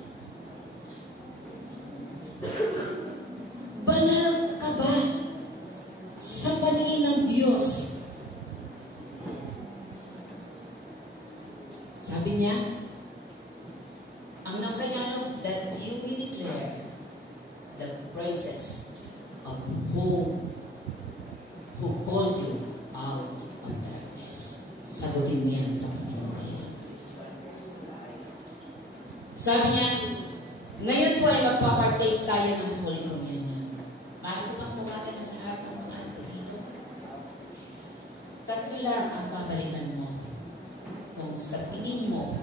Banal ka ba sa paningin ng Diyos? Sabi niya, ang nakanyano that you will declare the praises of who called you out of darkness. Sagutin niya sa Panginoon. Sabi niya, ngayon po ay magpapartake tayo ng Holy Communion. Paano bang tumagal ng lahat ng mga anak dito? Tatlo lang ang babalikan mo. Kung sa tingin mo,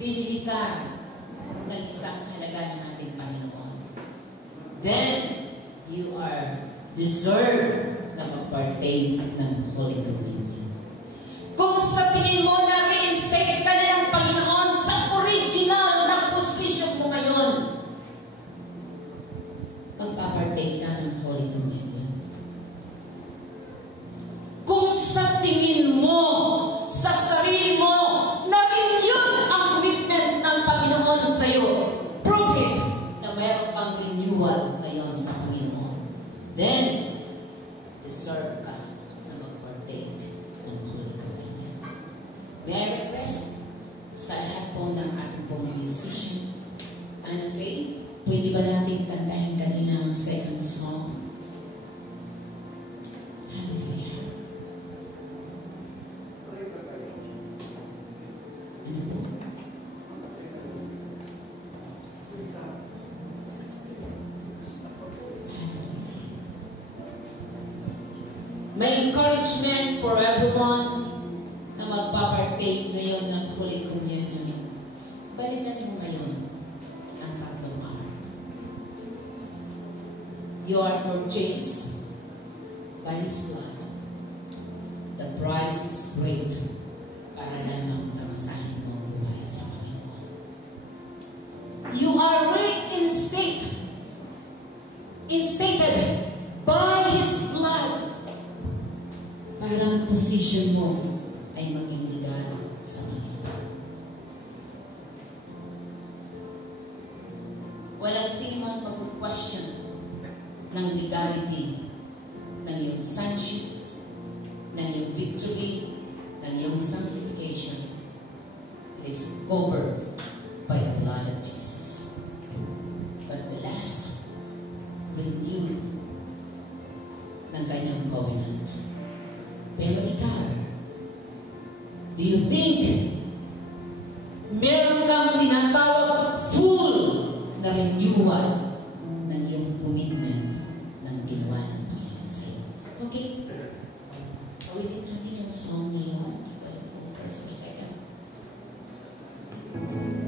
binili ka ng isang halaga ng ating Panginoon. Then, you are deserved na mag-partake ng Holy Communion. Kung sa tingin mo na reinstate ka na ng Panginoon sa original na position mo ngayon, magpapartake ka ng Holy Communion. Kung sa tingin mo, sa sarili mo, na ba natin kantahin kanina ang second song? Hallelujah. Ano po? May encouragement for everyone na magpapartake ngayon ng Holy Communion. Balikan mo ngayon ang tatlong hour. You are purchased by His blood. The price is great para lamang kamasahin mo ang buhay sa Panginoon. You are instated by His blood. Parang position mo ay maging legal sa Panginoon. Walang sinumang mag-question ng legality ng iyong sonship, ng iyong victory, ng iyong sanctification. It is covered by the blood of Jesus. But the last renewed ng kanyang covenant. Pero ikaw, do you think meron kang tinatawag full na renewal ng iyong commitment ng ginawa ng Panginoon sa'yo? Okay? Ulitin natin yung song na yun. First or second. Hallelujah.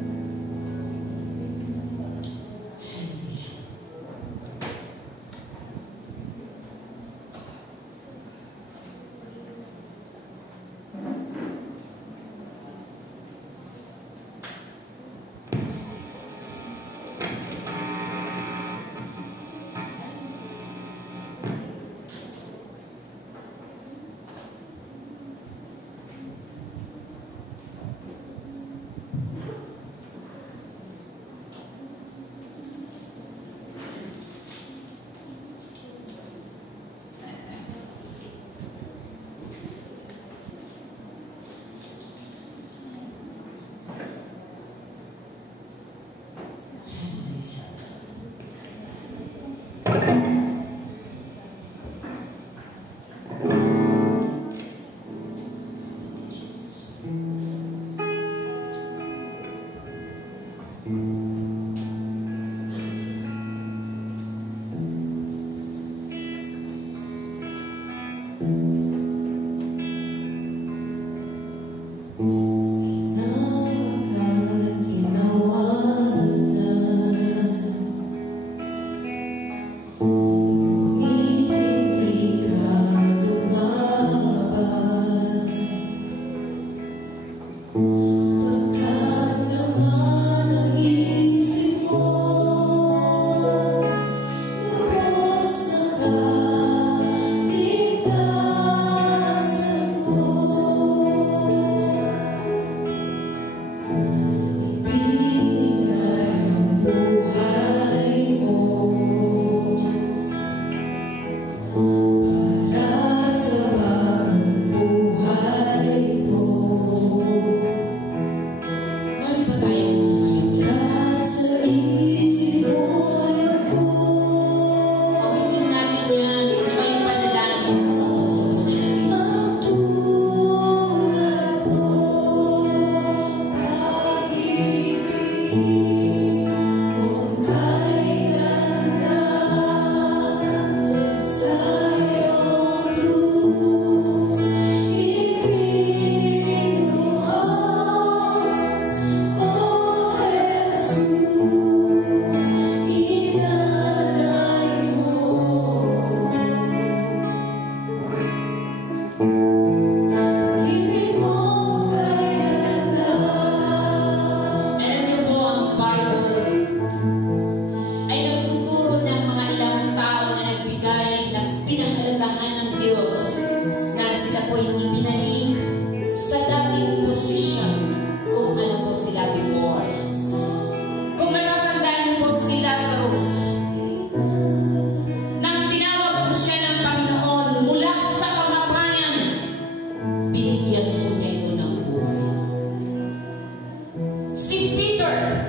Si Peter,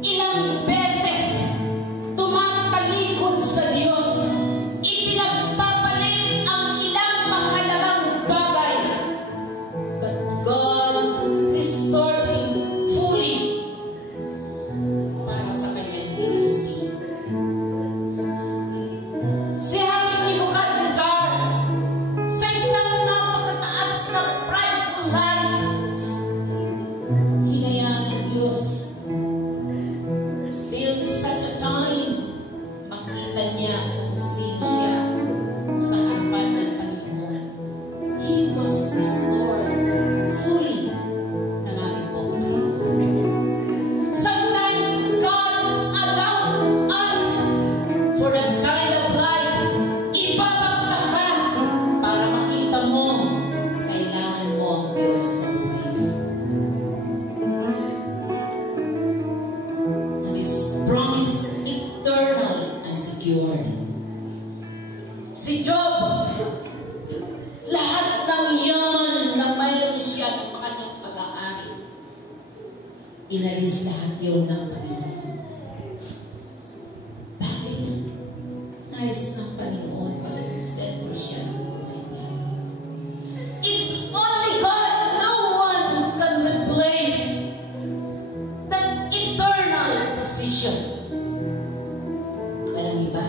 ilang beses He was restored fully ng aming buhay. Sometimes God allowed us for a kind of life. Ibabagsak ka para makita mo kailangan mo ang Diyos sa buhay. And His promise eternal and secured. Si Job, lahat ng yaman na mayroon siya ng kanyang pag-aari, inalis lahat yun ng Panginoon. Bakit? Nais ng Panginoon pag-sentro siya ng buhay niya. It's only God. No one can replace that eternal position. Walang iba.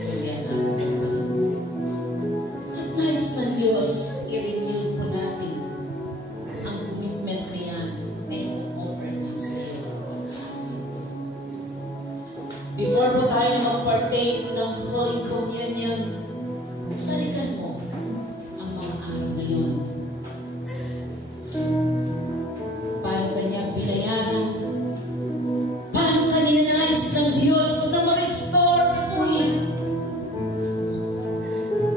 Kaya natin. At nais ng Diyos, i-renew po natin ang commitment na yan na i-offer na sa iyo. Before po tayo mag-partake ng Holy Communion, balikan mo ang mga araw na yun. Paano kanya binayaran? Paano kanya nais ng Diyos na ma-restore fully?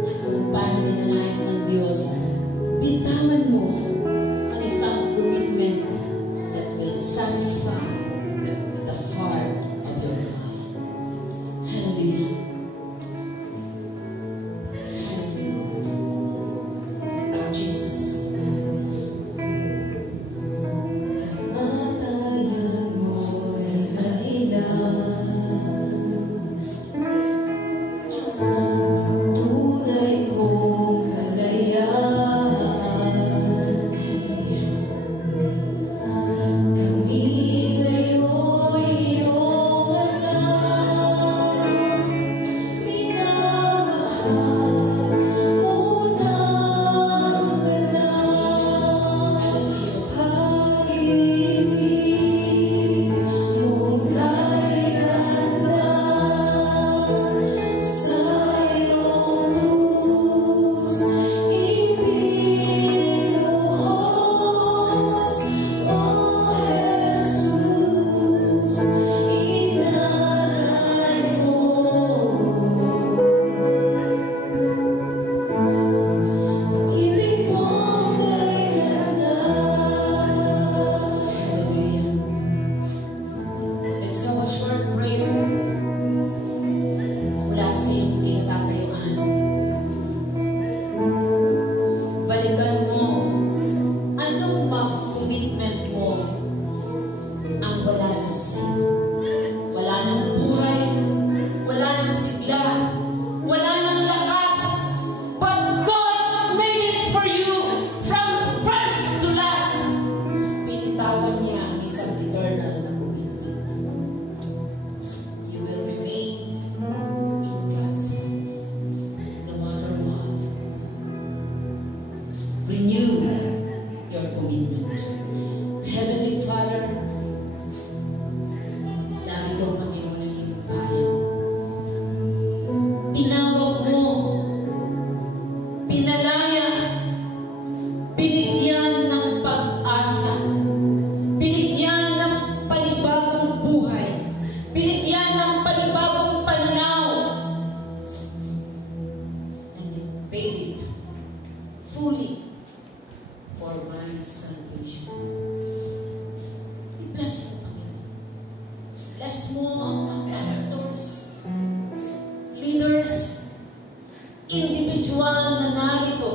At kung paano ninanais ng Diyos, bitawan mo ang isang commitment that will satisfy the heart of your God. Hallelujah. Hallelujah. Jesus. Matayan mo'y kailan, Jesus. tunay kong kalayaan. Kami ngayon'y iyong alam, minamahal mo ng ganap. Pag-ibig mong kailanman sa iyong krus ibinuhos, O Jesus, inalay mo. Pag-ibig mong kailanman. Hallelujah. Let's have a short prayer mula sa iyong kinatatayuan. Balikan mo anong mga commitment mo ang wala ng sin. Wala ng buhay, wala ng sigla, wala ng lakas, but God made it for you from first to last. Pinitawan niya ang isang eternal na commitment. You will remain in God's hands no matter what. Renew your commitment. Heavenly Father, narito kami mo ng iyong bayan. Tinawag mo, pinalaya, binigyan ng pag-asa, binigyan ng panibagong buhay, binigyan ng panibagong pananaw, and you paid it fully for my salvation. Bless mo, Panginoon. Bless mo ang mga pastors, leaders, individual na narito,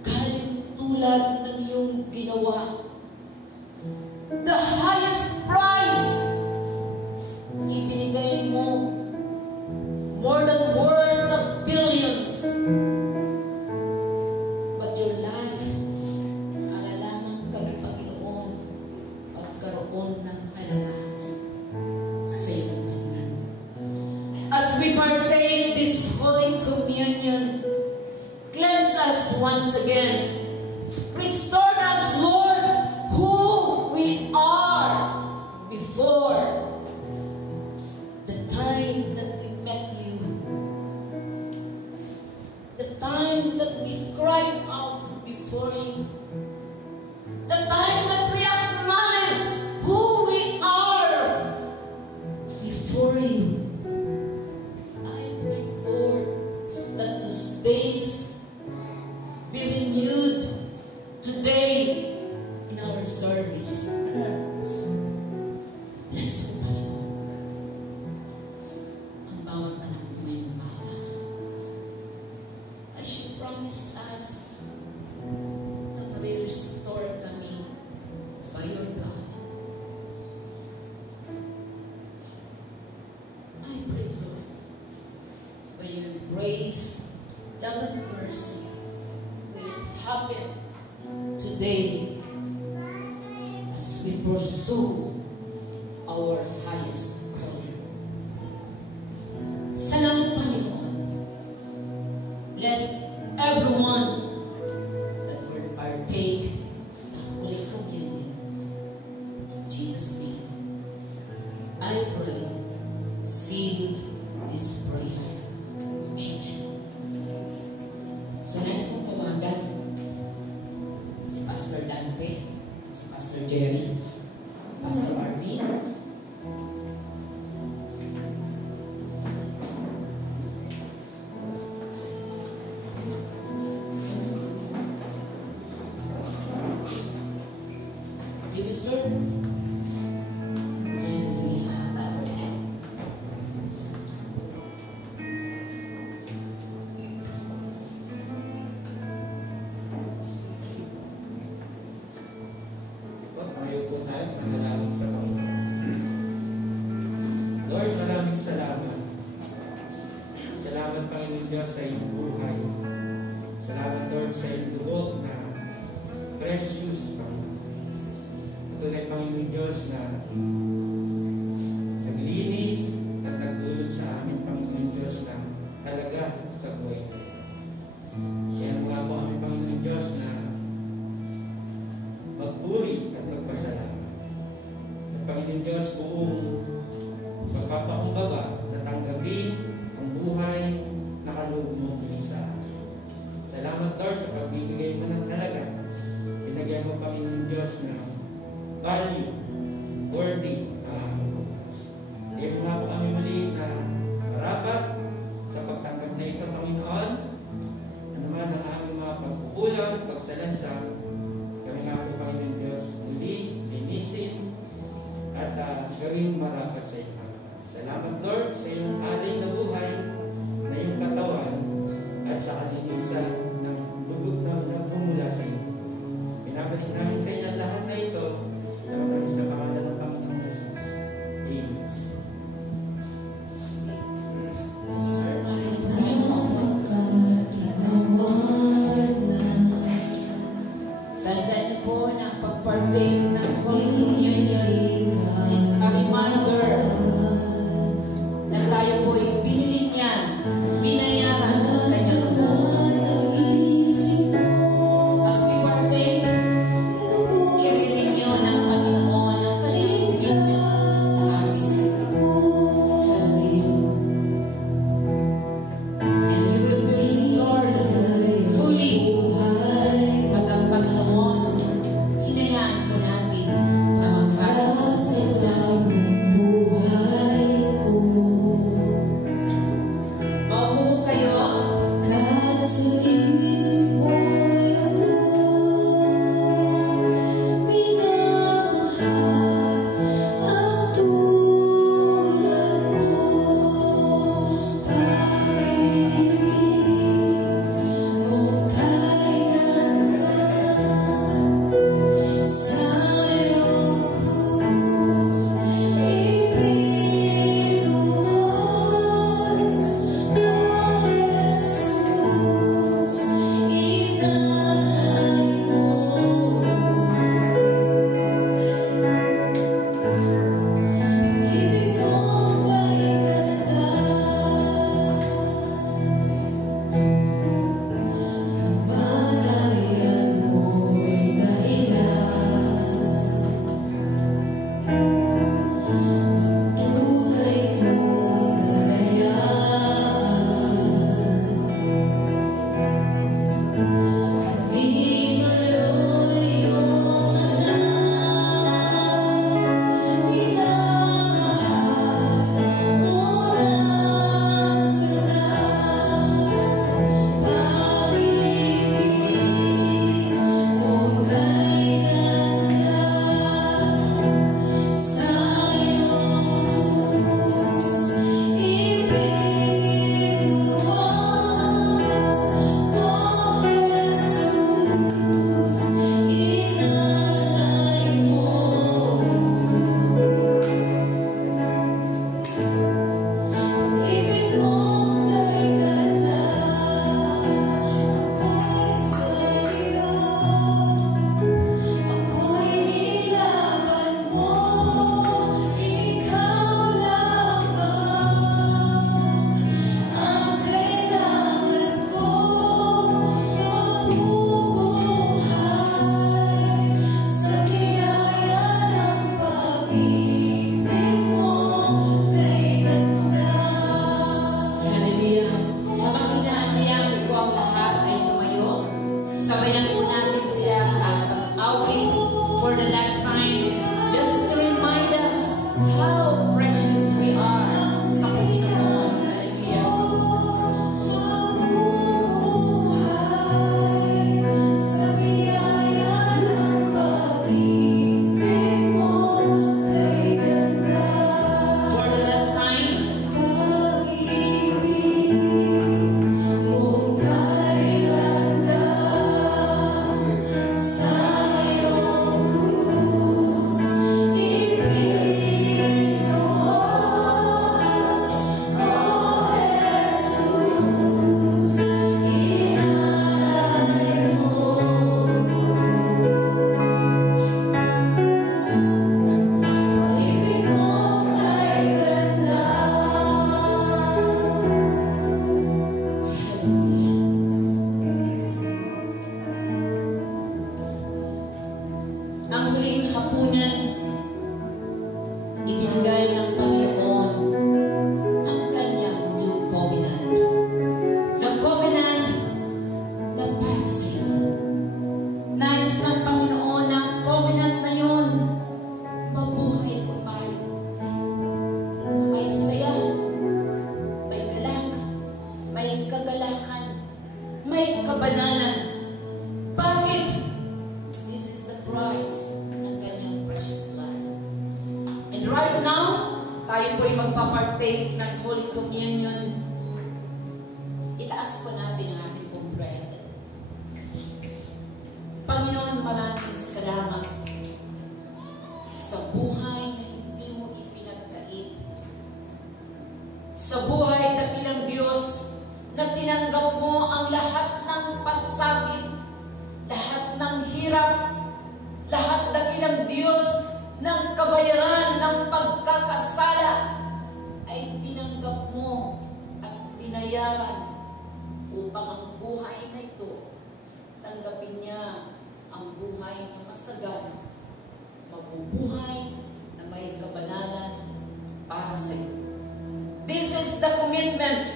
galing tulad ng iyong ginawa. The highest price, ibinigay mo, more than worth of billions. But your life, para lamang kami, Panginoon, pagkaroon ng halaga sa iyong Panginoon. As we partake this Holy Communion, cleanse us once again. Restore us, Lord, before you. The time that we acknowledge who we are before you. I pray, Lord, that these days be renewed today in our service. Bless mo, Panginoon, ang bawat anak mo ngayong umaga. As you promised us na ma-restore kami by your blood. I pray, Lord, by your grace, love, and mercy, may it happen today as we pursue our highest calling. Salamat, Panginoon. Bless everyone that will partake the Holy Communion. In Jesus' name, I pray, seal this prayer. Amen. So next kong tumagal, si Pastor Dante, si Pastor Jerry, Pastor Arvin. Give you, sir. Tayo po tayo, manalangin sa Panginoon. Lord, maraming salamat. Salamat, Panginoon Diyos, sa iyong buhay. Salamat, Lord, sa iyong loob na precious, Panginoon. Tunay, Panginoon Diyos, na naglinis at nagdulog sa amin, Panginoon Diyos, na talaga sa buhay niya. Kaya nga po kami, Panginoon Diyos, na magpuri at magpasalamat. At Panginoon Diyos, buong pagpapakumbaba na tanggapin ang buhay na kaloob mo sa amin. Salamat, Lord, sa pagbibigay mo ng talaga. Pinagyan mo, Panginoon Diyos, na value, worthy. Kaya mo nga po kami muli na marapat sa pagtanggap na ito, Panginoon. Ano man ang aming mga pagkukulang, pagsalansa, kami nga po, Panginoon Diyos, muli, linisin, at gawing marapat sa iyo. Salamat, Lord, sa iyong alay na buhay, na iyong katawan, at sa kalinisan ng dugo na bumula sa iyo. Pinabalik namin sa inyo ang lahat na ito, sa matamis na pangalan ng Panginoong Jesus. Amen. Tandaan niyo po na pag-partake ng Holy Communion is a reminder na tayo po ay Pakinggan po natin siya sa pag-awit for the last time, just to remind us how precious we are sa Panginoon. Sa biyaya ng pag-ibig mo kay ganda. For the last time, Pag-ibig mo kay ganda. Sa iyong krus, ipinahos. O Jesus, inalay mo. Pag-ibig mo kay ganda. ang huling hapunan, ibinigay ng Panginoon ang kanyang new covenant. The covenant na para sa iyo. Nais ng Panginoon ang covenant na yun, mabuhay po tayo. May saya, may galak, may kagalakan, may kabanalan. Bakit? This is the price ng kanyang precious blood. And right now, tayo po'y magpapartake ng Holy Communion. Itaas po natin ang ating pong bread. Panginoon, maraming salamat sa buhay na hindi mo ipinagkait. Sa buhay na bilang Diyos na tinanggap mo ang lahat ng pasakit, lahat ng hirap, lahat na bilang Diyos ng kabayaran ng pagkakasala ay tinanggap mo at binayaran upang ang buhay na ito tanggapin niya ang buhay na masagana, mabubuhay na may kabanalan para sa iyo. This is the commitment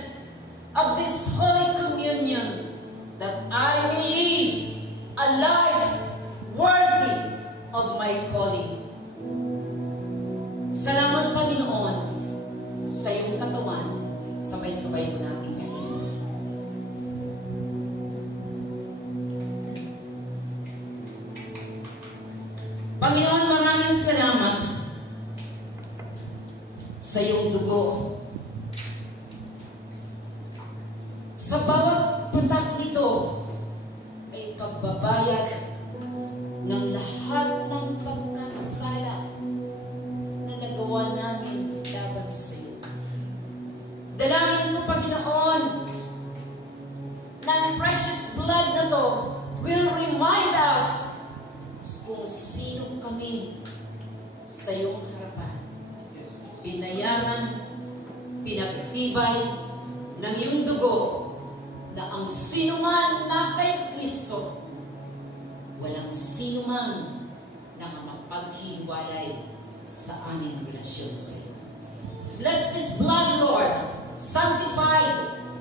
of this Holy Communion, that I will live a life worthy of my calling. Salamat, Panginoon, sa iyong katawan. Sabay-sabay po natin kainin. Panginoon, maraming salamat sa iyong dugo. Sa bawat patak nito ay pagbabayad ng lahat ng pagkakasala na nagawa namin laban sa iyo. Dalangin ko, Panginoon, na ang precious blood na to will remind us kung sino kami sa iyong harapan. Pinayaran, pinagtibay ng iyong dugo na ang sinuman na kay Kristo, walang sinuman na mapaghiwalay sa aming relasyon sa iyo. Bless this blood, Lord. Sanctify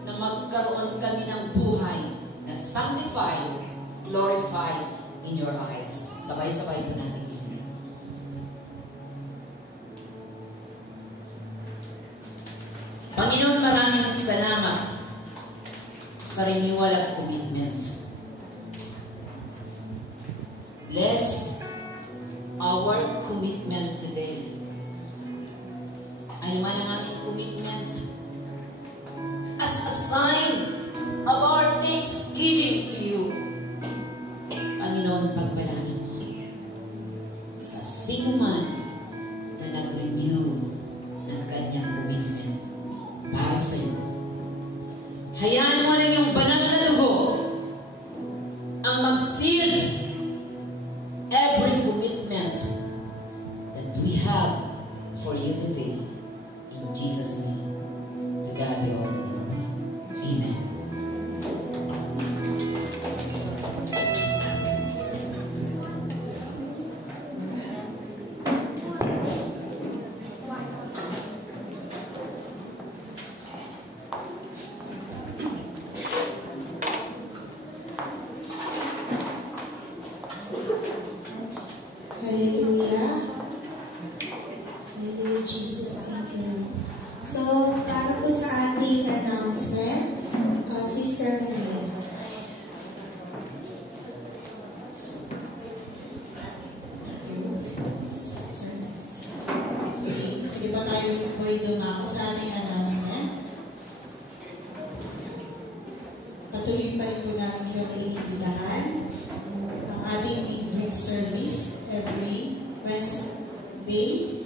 na magkaroon kami ng buhay na sanctified, glorified in your eyes. Sabay-sabay po natin. Panginoon, maraming salamat sa renewal of commitment. Bless our commitment today. Ano man ang aming commitment? As a sign of our thanksgiving to you, Panginoon, pagpalain mo sa sino man na nag-renew ng kanyang commitment para sa iyo. Hayaan mo na yung banal na dugo ang mag-seal every commitment that we have Hallelujah. Hallelujah, Jesus. Thank you. So, para po sa ating announcement, Sister Maria. Sige ba tayo po dumako sa ating announcement? Patuloy pa rin po namin kayo pinipitahan ang ating midweek service every Wednesday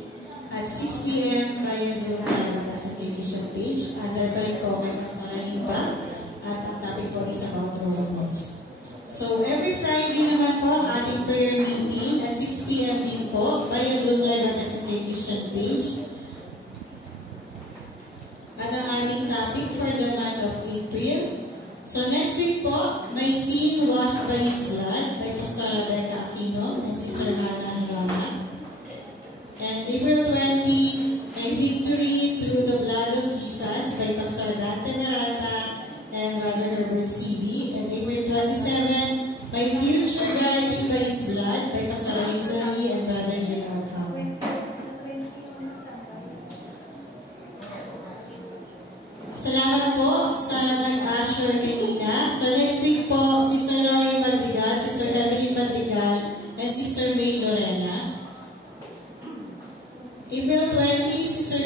at 6 p.m. via Zoom sa television page. Under pa rin po kay Mas Maraming ba at ang topic po is about romance. So every Friday naman po ating prayer meeting at 6 p.m. din po via Zoom live at sa television page. At ang ating topic for the month of April. So next week po, may scene washed by His blood by Pastor Rebecca Aquino and Sister Hannah Rana. And April 20, may victory through the blood of Jesus by Pastor Dante Narata and Brother Herbert C.B. And April 27, may future guaranteed by His blood by Pastor Rizali and Brother Gerald Howard. Salamat po sa nag-assure kanina. So next week po, Sister Lori Madrigal, Sister Evelyn Madrigal, and Sister May Lorena. April 20, Sister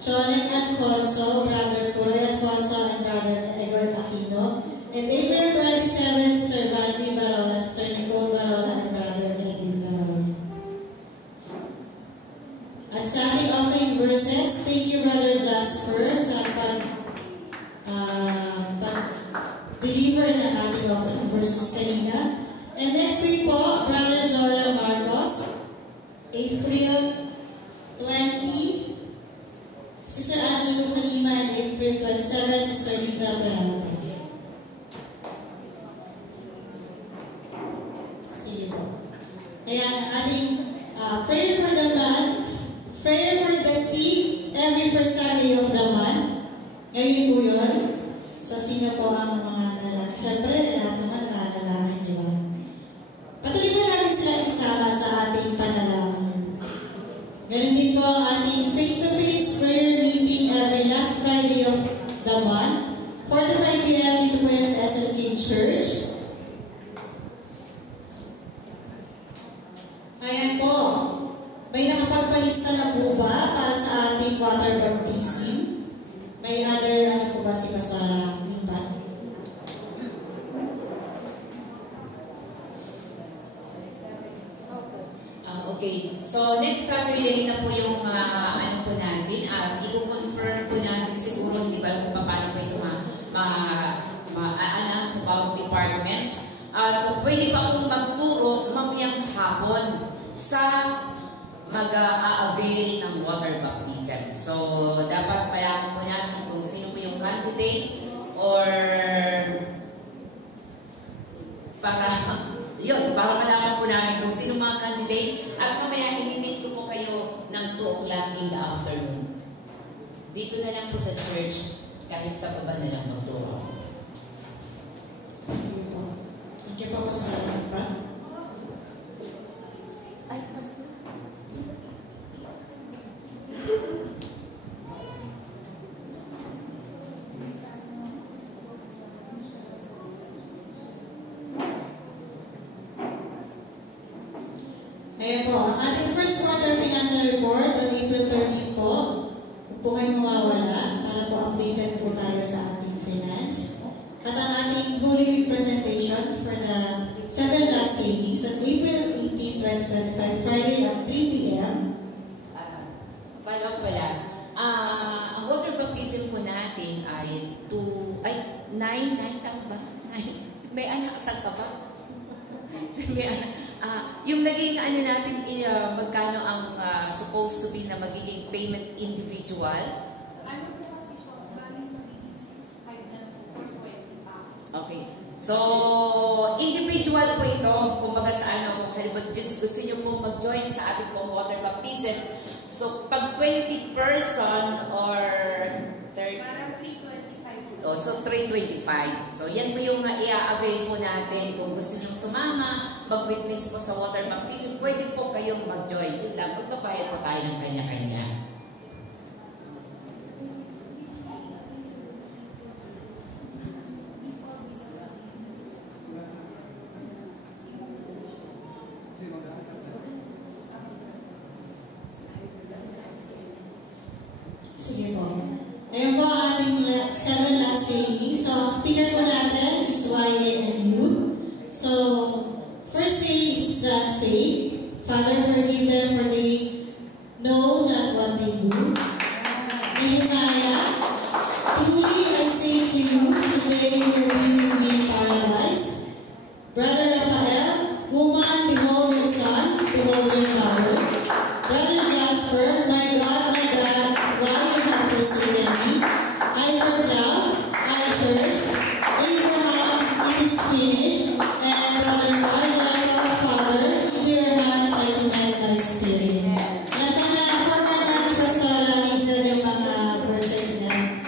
Cholen Alfonso, Brother Corey Alfonso, and Brother Edward Aquino. And April 27, Sister Vanji Barola, Sister Nicole Barola, and Brother Edwin Barola. At sa ating offering verses, thank you Brother Jasper sa pag-deliver ng ating offering verses kanina. And next week po, Brother Joel Marcos, April 20, Sister Angelo Kalima, and April 27, Sister Liza Peralta. Sige po. Kaya ating prayer for the month, prayer for the sick, every first Sunday of the month. Ngayon po yun. So, sino po ang mga nalang? Siyempre, lahat naman nalalangin, di ba? Patuloy po natin sila isama sa ating panalangin. Ganun din po ang ating face-to-face prayer meeting every last Friday of the month. 4 to 5 p.m. dito po yan sa SLK Church. Ayan po. May nakapagpalista na po ba para sa ating water baptism? May other, ano po ba si Pasara Limba? Okay. So, next Saturday na po yung ano po natin. I-confirm po natin siguro, hindi ba kung paano po ito ma-announce about department. Pwede pa akong magturo mamayang hapon sa mag-a-avail ng water baptism. So, dapat malaman po natin kung sino po yung candidate or para malaman po namin kung sino mga candidate at mamaya i-meet ko po kayo ng 2 o'clock in the afternoon. Dito na lang po sa church, kahit sa baba na lang magturo. Sige po. Thank you po sa pa. Ay, basta. Ayan po, ang ating first quarter financial report on April 13 po. Huwag po kayo mawawala para po updated po tayo sa ating finance. At ang ating Holy Week presentation for the 7 last savings on April 18, 2025, Friday at 3 p.m. Follow pala. Ang water baptism po natin ay 9 taon ba? 9. May anak, saan ka ba? May anak. Yung naging ano natin, magkano ang supposed to be na magiging payment individual? Ano po kasi siya, maraming magiging 6.5 na for 20 pounds. Okay. So, individual po ito. Kumbaga sa ano, kung halimbawa gusto nyo po mag-join sa ating pong water baptism. So, pag 20 person or 30, Parang 325 po. so 325. So, yan po yung i-avail po natin kung gusto nyo sumama. mag-witness po sa water baptism, pwede po kayong mag-join. Yun lang, magbabayad po tayo ng kanya-kanya. Sige po. Ayun po ang ating 7 last sayings. So, speaker po natin is YA and youth. So, first saying is that faith. Father, forgive them for they know not what they do. Nehemiah, truly I say to you, today you will be in paradise. Brother Raphael, woman, behold your son, behold your father. Brother Jasper, my God, why you have forsaken me? I heard thou, I thirst. Abraham, it is finished. And Brother Jacob, Father, into your hands I commend my spirit. Format natin po sa langisan yung mga verses na.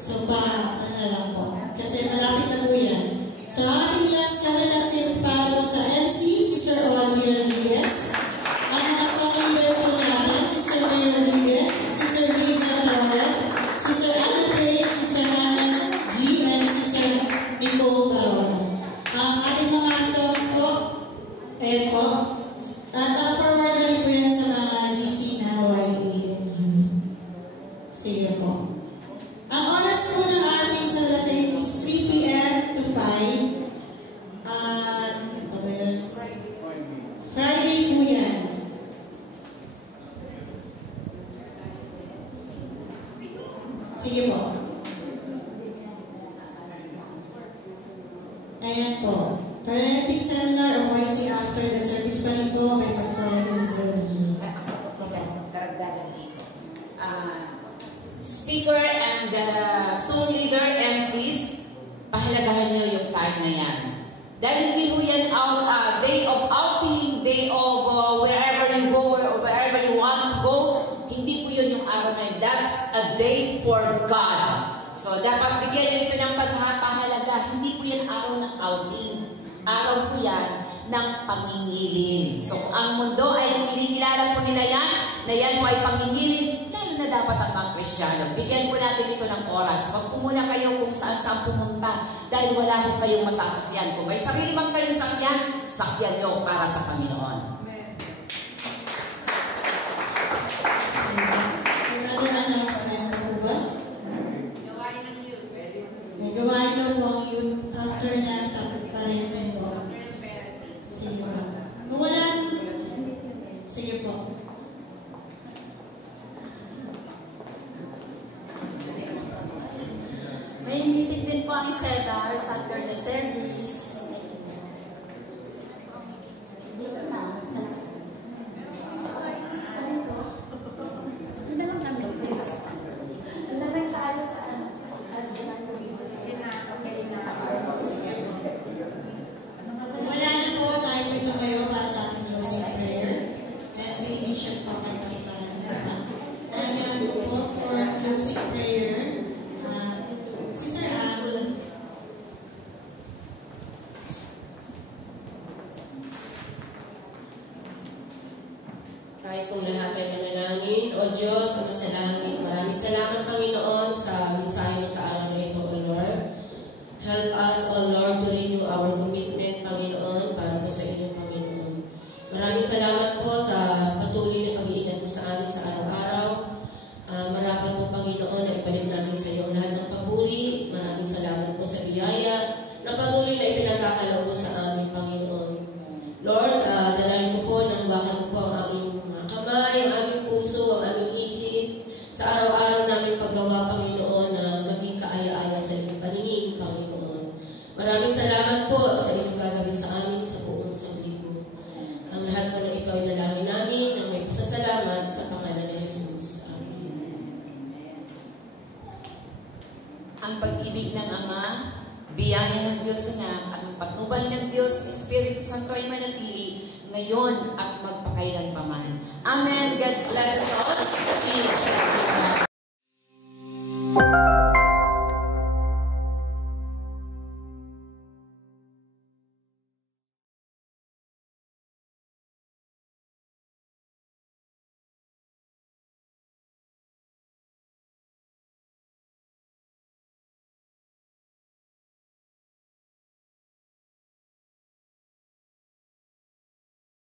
So, lang po. Kasi malapit na po yan. So, ating last 7 na 6 para po sa MC, Sister Owen Rodriguez. Ang mga song leaders po natin, Sister May Rodriguez, Sister Liza Flores, Sister Anna Faye, Sister Hannah G, and Sister Nicole Baron. Ang ating mga songs po, ayun po, forward na po yan sa mga GC na YA. Sige po. Ang oras po ng ating salasay is 3 p.m. to 5. Friday po yan. Sige po. Ayan po. Parenting seminar o YC after the service pa rin po may pastoral reserve. Karagdagan dito. Speaker and soul leader MCs, pahalagahan nyo yung time na yan. Dahil hindi ho yan day of outing, day of wherever you go or wherever you want to go, hindi po yun yung araw na yun. That's a day for God. So dapat bigyan nito ng pagpapahalaga. Hindi po yan araw ng outing. Araw po yan ng pangingilin. So ang mundo ay kinikilala po nila yan, na yan po ay pangingilin, lalo na dapat ang mga Kristiyano. Bigyan po natin ito ng oras. Huwag po muna kayo kung saan-saan pumunta dahil wala po kayong masasakyan. Kung may sarili bang kayong sakyan, sakyan nyo para sa Panginoon. Another announcement po ba? Gawain ng youth. May gawain daw po ang youth after na sa parenting po. Sige po. Kung wala, sige po. May meeting din po ang Cedars after the service. Dito na. Ano po? Yun na lang kami. Yun na lang tayo sa ano. Kung wala na po, tayo dito kayo para sa ating closing prayer. And we should talk about that. And po for closing prayer, Sister Anne. Kahit kung lahat ay manalangin, O Diyos, Ama sa langit, maraming salamat, Panginoon, sa mensahe mo sa araw na ito, O Lord. Help us, O Lord, to renew our commitment, Panginoon, para po sa inyong Panginoon. Maraming salamat po sa patuloy na pag-iingat mo sa amin sa araw-araw. Marapat po, Panginoon, na ibalik namin sa iyo lahat ng papuri. Maraming salamat po sa biyaya na patuloy na ipinagkakaloob mo sa amin, Panginoon. Lord, dalangin ko po ng bahan po ang aming kamay, ang aming puso, ang aming isip, sa araw-araw namin paggawa, Panginoon, na maging kaaya-aya sa inyong paningin, Panginoon. Maraming salamat po sa inyong gagawin sa amin sa buong sanglibutan. Ang lahat po ng ito ay dalangin namin ng may pasasalamat sa pangalan ni Jesus. Amen. Ang pag-ibig ng Ama, biyaya ng Diyos na at ang patnubay ng Diyos, Espiritu Santo ay manatili ngayon at magpakailanpaman. Amen. God bless us all. See you.